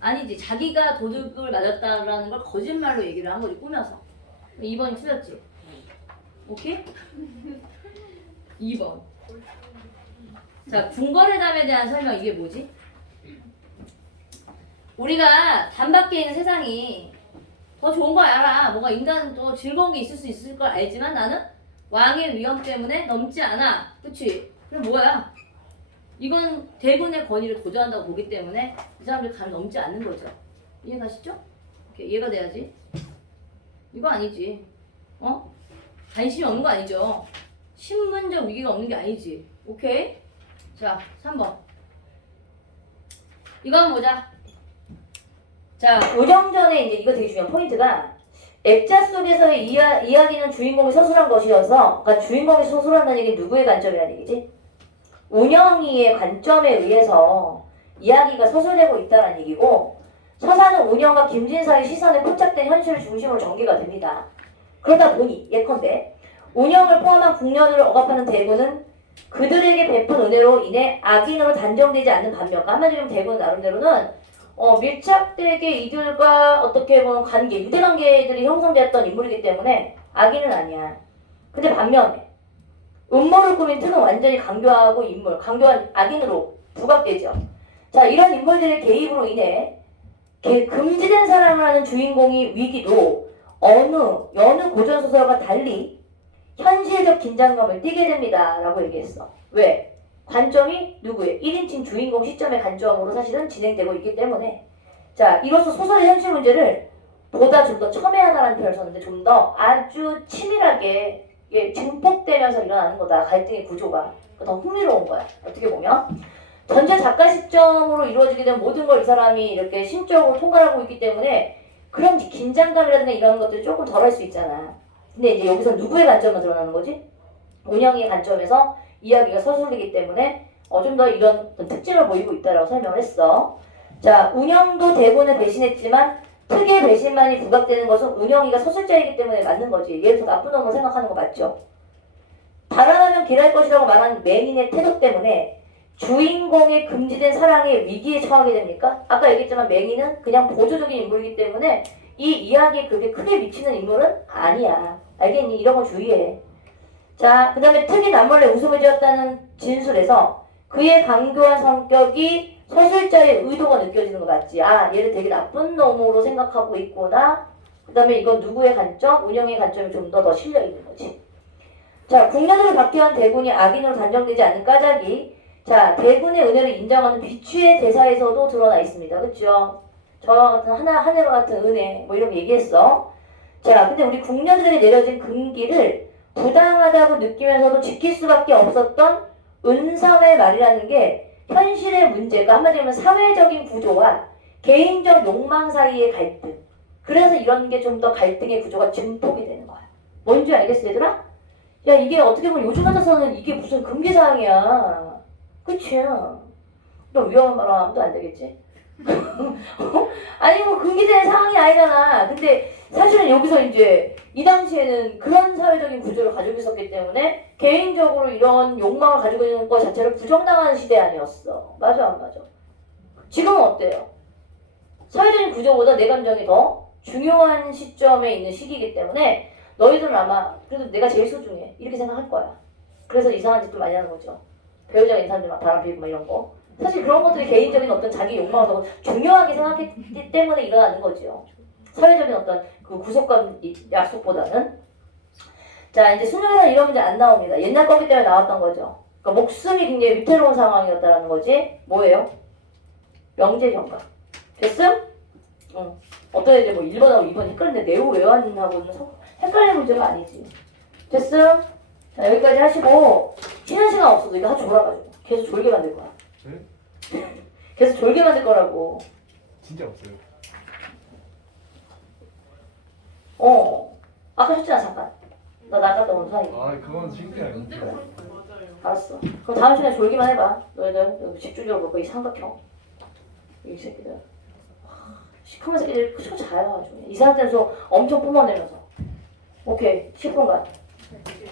아니지. 자기가 도둑을 맞았다라는 걸 거짓말로 얘기를 한 거지. 꾸며서. 2번이 틀렸지. 오케이? 2번. 자 궁궐회담에 대한 설명 이게 뭐지? 우리가 단 밖에 있는 세상이 더 좋은 거 알아. 뭔가 인간은 또 즐거운 게 있을 수 있을 걸 알지만 나는 왕의 위험 때문에 넘지 않아. 그치? 그럼 뭐야? 이건 대군의 권위를 고조한다고 보기 때문에 이 사람들 감 넘지 않는 거죠. 이해가시죠? 오케이, 이해가 돼야지. 이거 아니지. 관심이 없는 거 아니죠. 신분적 위기가 없는 게 아니지. 오케이? 자, 3번. 이거 한번 보자. 자, 고정전에 이제 이거 되게 중요한 포인트가 액자 속에서의 이야기는 주인공이 서술한 것이어서 그러니까 주인공이 서술한다는 얘기는 누구의 관점이라는 얘기지? 운영이의 관점에 의해서 이야기가 서술되고 있다는 얘기고 서사는 운영과 김진사의 시선에 포착된 현실을 중심으로 전개가 됩니다. 그러다 보니 예컨대 운영을 포함한 국년을 억압하는 대군은 그들에게 베푼 은혜로 인해 악인으로 단정되지 않는 반면 한마디로 대군 나름대로는 밀착되게 이들과 어떻게 보면 관계, 유대관계들이 형성되었던 인물이기 때문에 악인은 아니야. 근데 반면에 음모를 꾸민 특은 완전히 강교하고 강교한 악인으로 부각되죠. 자, 이런 인물들의 개입으로 인해 금지된 사랑을 하는 주인공이 위기도 여느 고전소설과 달리 현실적 긴장감을 띠게 됩니다. 라고 얘기했어. 왜? 관점이 누구의? 1인칭 주인공 시점의 관점으로 사실은 진행되고 있기 때문에 자, 이로써 소설의 현실 문제를 보다 좀 더 첨예하다는 표현을 썼는데 좀 더 아주 치밀하게 증폭되면서 일어나는 거다. 갈등의 구조가. 더 흥미로운 거야. 어떻게 보면. 전체 작가 시점으로 이루어지게 된 모든 걸 이 사람이 이렇게 심적으로 통과하고 있기 때문에 그런 긴장감이라든가 이런 것들이 조금 덜할 수 있잖아. 근데 이제 여기서 누구의 관점만 드러나는 거지? 운영의 관점에서 이야기가 서술이기 때문에 좀 더 이런 특징을 보이고 있다라고 설명을 했어. 자, 운영도 대본을 배신했지만 특이의 배신만이 부각되는 것은 운영이가 서술자이기 때문에 맞는 거지. 예를 들어 나쁜 놈을 생각하는 거 맞죠? 달아나면 길할 것이라고 말한 맹인의 태도 때문에 주인공의 금지된 사랑의 위기에 처하게 됩니까? 아까 얘기했지만 맹인은 그냥 보조적인 인물이기 때문에 이 이야기에 그렇게 크게 미치는 인물은 아니야. 알겠니? 이런 거 주의해. 자, 그 다음에 특이 남몰래 웃음을 지었다는 진술에서 그의 강교한 성격이 서술자의 의도가 느껴지는 거 맞지? 아, 얘를 되게 나쁜 놈으로 생각하고 있구나. 그 다음에 이건 누구의 관점? 운영의 관점이 좀 더 실려있는 거지. 자, 국년으로 박해한 대군이 악인으로 단정되지 않는 까닭이 자, 대군의 은혜를 인정하는 비추의 대사에서도 드러나 있습니다. 그쵸? 저와 같은 하늘과 같은 은혜 뭐 이런 거 얘기했어. 자, 근데 우리 궁녀들에게 내려진 금기를 부당하다고 느끼면서도 지킬 수밖에 없었던 은사의 말이라는 게 현실의 문제가 한마디로 하면 사회적인 구조와 개인적 욕망 사이의 갈등. 그래서 이런 게 좀 더 갈등의 구조가 증폭이 되는 거야. 뭔지 알겠어, 얘들아? 야, 이게 어떻게 보면 요즘 같아서는 이게 무슨 금기사항이야. 그치? 너 위험한 말 하면 안 되겠지? 아니, 뭐, 금기된 상황이 아니잖아. 근데 사실은 여기서 이제 이 당시에는 그런 사회적인 구조를 가지고 있었기 때문에 개인적으로 이런 욕망을 가지고 있는 것 자체를 부정당하는 시대 아니었어. 맞아, 안 맞아? 지금은 어때요? 사회적인 구조보다 내 감정이 더 중요한 시점에 있는 시기이기 때문에 너희들은 아마 그래도 내가 제일 소중해 이렇게 생각할 거야. 그래서 이상한 짓도 많이 하는 거죠. 배우자가 인사하는데 막 바람 피우고 막 이런 거. 사실 그런 것들이 개인적인 어떤 자기 욕망을 더 중요하게 생각했기 때문에 일어나는 거죠. 사회적인 어떤 그 구속감 약속보다는. 자, 이제 수능에서는 이런 문제 안 나옵니다. 옛날 거기 때문에 나왔던 거죠. 그러니까 목숨이 굉장히 위태로운 상황이었다는 거지. 뭐예요? 명제경과. 됐음? 응. 어떤 애들 뭐 1번하고 2번 헷갈리는데 내우 외환하고는 헷갈리는 문제가 아니지. 됐음? 자, 여기까지 하시고 쉬는 시간 없어도 이거 하루 졸아가지고 계속 졸게 만들 거야. 네? 계속 졸게 만들 거라고. 진짜 없어요. 아까 했잖아 잠깐. 나 나갔다 온 사이. 아, 그건 신기 아니에요. 맞아요. 알았어. 그럼 다음 시간에 졸기만 해봐. 너희들 집중적으로 볼거 이 삼각형. 이 새끼들. 시커먼 새끼들 쳐 자요. 이 상태에서 엄청 뿜어내면서. 오케이. 10분간. 그치.